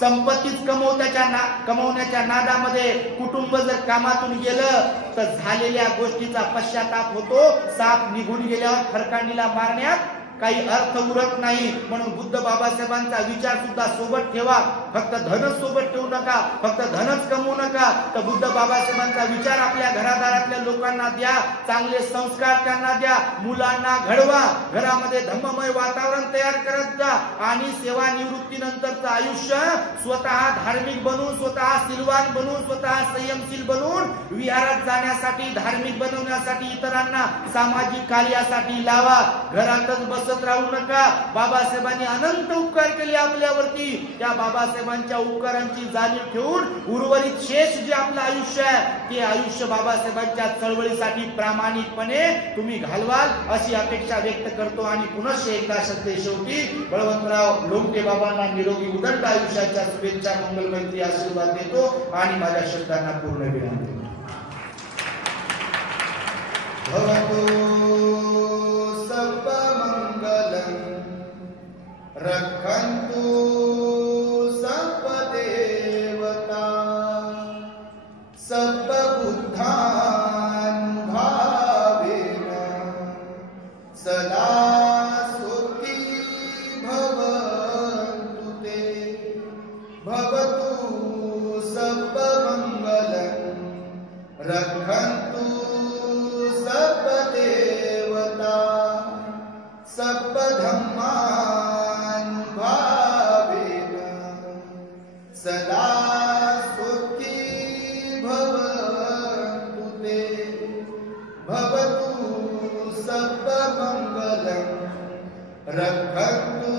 संपत्तीच कमवण्याच्या नादामध्ये कुटुंब जर कामातून गेलं तर झालेल्या गोष्टीचा पश्चाताप होतो. साप निघून गेल्यावर फरकांडीला मारण्यात काही अर्थ उरत नाही. म्हणून बुद्ध बाबासाहेबांचा विचार सुद्धा सोबत ठेवा. फक्त धनच सोबत ठेवू नका, फक्त धनच कमवू नका. तर बुद्ध बाबासाहेबांचा विचार आपल्या घरादारातल्या लोकांना द्या, चांगले संस्कार त्यांना द्या, मुलांना घडवा, घरामध्ये धम्ममय वातावरण तयार करत जा. आणि सेवानिवृत्तीनंतरचं आयुष्य स्वतः धार्मिक बनून, स्वतः सिलवान बनून, स्वतः संयमशील बनून विहारात जाण्यासाठी, धार्मिक बनवण्यासाठी, इतरांना सामाजिक कार्यासाठी लावा. घरातच बसत राहू नका. बाबासाहेबांनी अनंत उपकार केले आपल्यावरती. त्या बाबासाहेबांच्या उपकारांची जाणीव ठेवून उर्वरित शेष जे आपलं आयुष्य आहे ते आयुष्य बाबासाहेबांच्या चळवळीसाठी प्रामाणिकपणे तुम्ही घालवाल अशी अपेक्षा व्यक्त करतो. आणि पुन्हा एकदा सत्य शेवटी बळवंतराव लोमटे बाबांना निरोगी उदंड आयुष्याच्या शुभेच्छा, मंगलमैत्री आशीर्वाद देतो आणि माझ्या शब्दांना पूर्ण विराम देतो. रखन्तु सर्वदेवता सर्वबुद्धानुभावेन सदा सुखी भवन्तु ते भवतु सर्वमङ्गलं रखन्तु सर्वदेवता सर्वधम्मा सदा सुखी भवन्तु ते भवतु सर्वमङ्गलं रक्षन्तु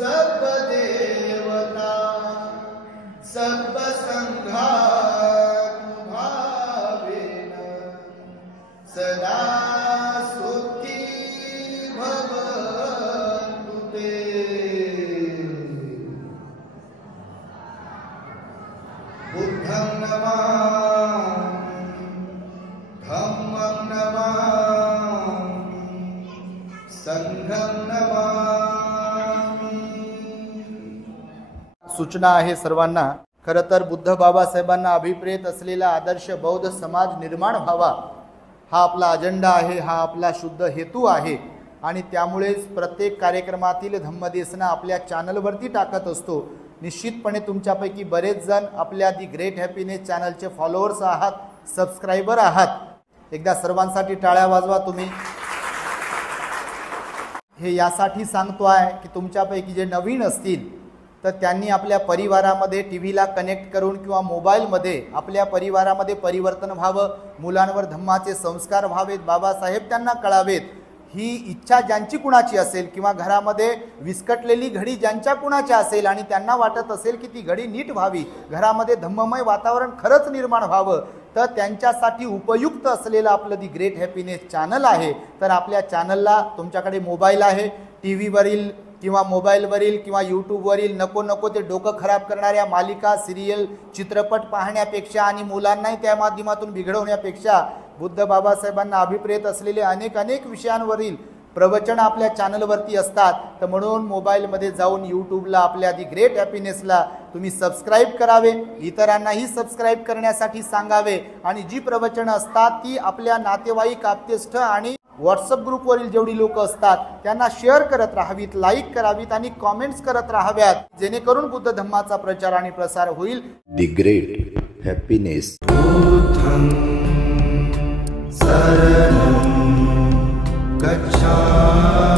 सर्वदेवता सर्वसङ्घानुभावेन सदा सुखी भवन्तु ते. बुद्धं नमामि, धम्मं नमामि, संघं नमामि. सूचना आहे सर्वांना, खरं तर बुद्ध बाबासाहेबांना अभिप्रेत असलेला आदर्श बौद्ध समाज निर्माण व्हावा हा आपला अजेंडा आहे, हा आपला शुद्ध हेतू आहे आणि त्यामुळेच प्रत्येक कार्यक्रमातील धम्मदेसना आपल्या चॅनलवरती टाकत असतो। निश्चितपणे तुमच्यापैकी बरेच जण आपल्या दी ग्रेट हॅपीनेस चॅनलचे फॉलोअर्स आहात, सबस्क्रायबर आहात। एकदा सर्वांसाठी टाळ्या वाजवा तुम्ही। हे यासाठी सांगतो आहे की तुमच्यापैकी जे नवीन असतील तर त्यांनी आपल्या परिवारामध्ये टीव्हीला कनेक्ट करून किंवा मोबाईलमध्ये आपल्या परिवारामध्ये परिवर्तन व्हावं, मुलांवर धम्माचे संस्कार व्हावेत, बाबासाहेब त्यांना कळावेत, ही इच्छा ज्यांची कुणाची असेल किंवा घरामध्ये विस्कटलेली घडी ज्यांच्या कुणाची असेल आणि त्यांना वाटत असेल की ती घडी नीट व्हावी, घरामध्ये धम्ममय वातावरण खरंच निर्माण व्हावं, तर त्यांच्यासाठी उपयुक्त असलेलं आपलं दी ग्रेट हॅपीनेस चॅनल आहे। तर आपल्या चॅनलला तुमच्याकडे मोबाईल आहे, टीव्हीवरील किंवा मोबाईलवरील किंवा यूट्यूबवरील नको ते डोकं खराब करणाऱ्या मालिका, सिरियल, चित्रपट पाहण्यापेक्षा आणि मुलांनाही त्या माध्यमातून बिघडवण्यापेक्षा बुद्ध बाबासाहेबांना अभिप्रेत असलेले अनेक विषयांवरील प्रवचन आपल्या चॅनलवरती असतात। तर म्हणून मोबाईलमध्ये जाऊन यूट्यूबला आपल्या दी ग्रेट हॅपीनेसला तुम्ही सबस्क्राईब करावे, इतरांनाही सबस्क्राईब करण्यासाठी सांगावे आणि जी प्रवचनं असतात ती आपल्या नातेवाईक, आप्तेष्ट आणि व्हॉट्सअप ग्रुपवरील जेवढी लोक असतात त्यांना शेअर करत राहावीत, लाईक करावीत आणि कॉमेंट्स करत राहाव्यात, जेणेकरून बुद्ध धम्माचा प्रचार आणि प्रसार होईल। दी ग्रेट हॅपीनेस। शरणं गच्छामि।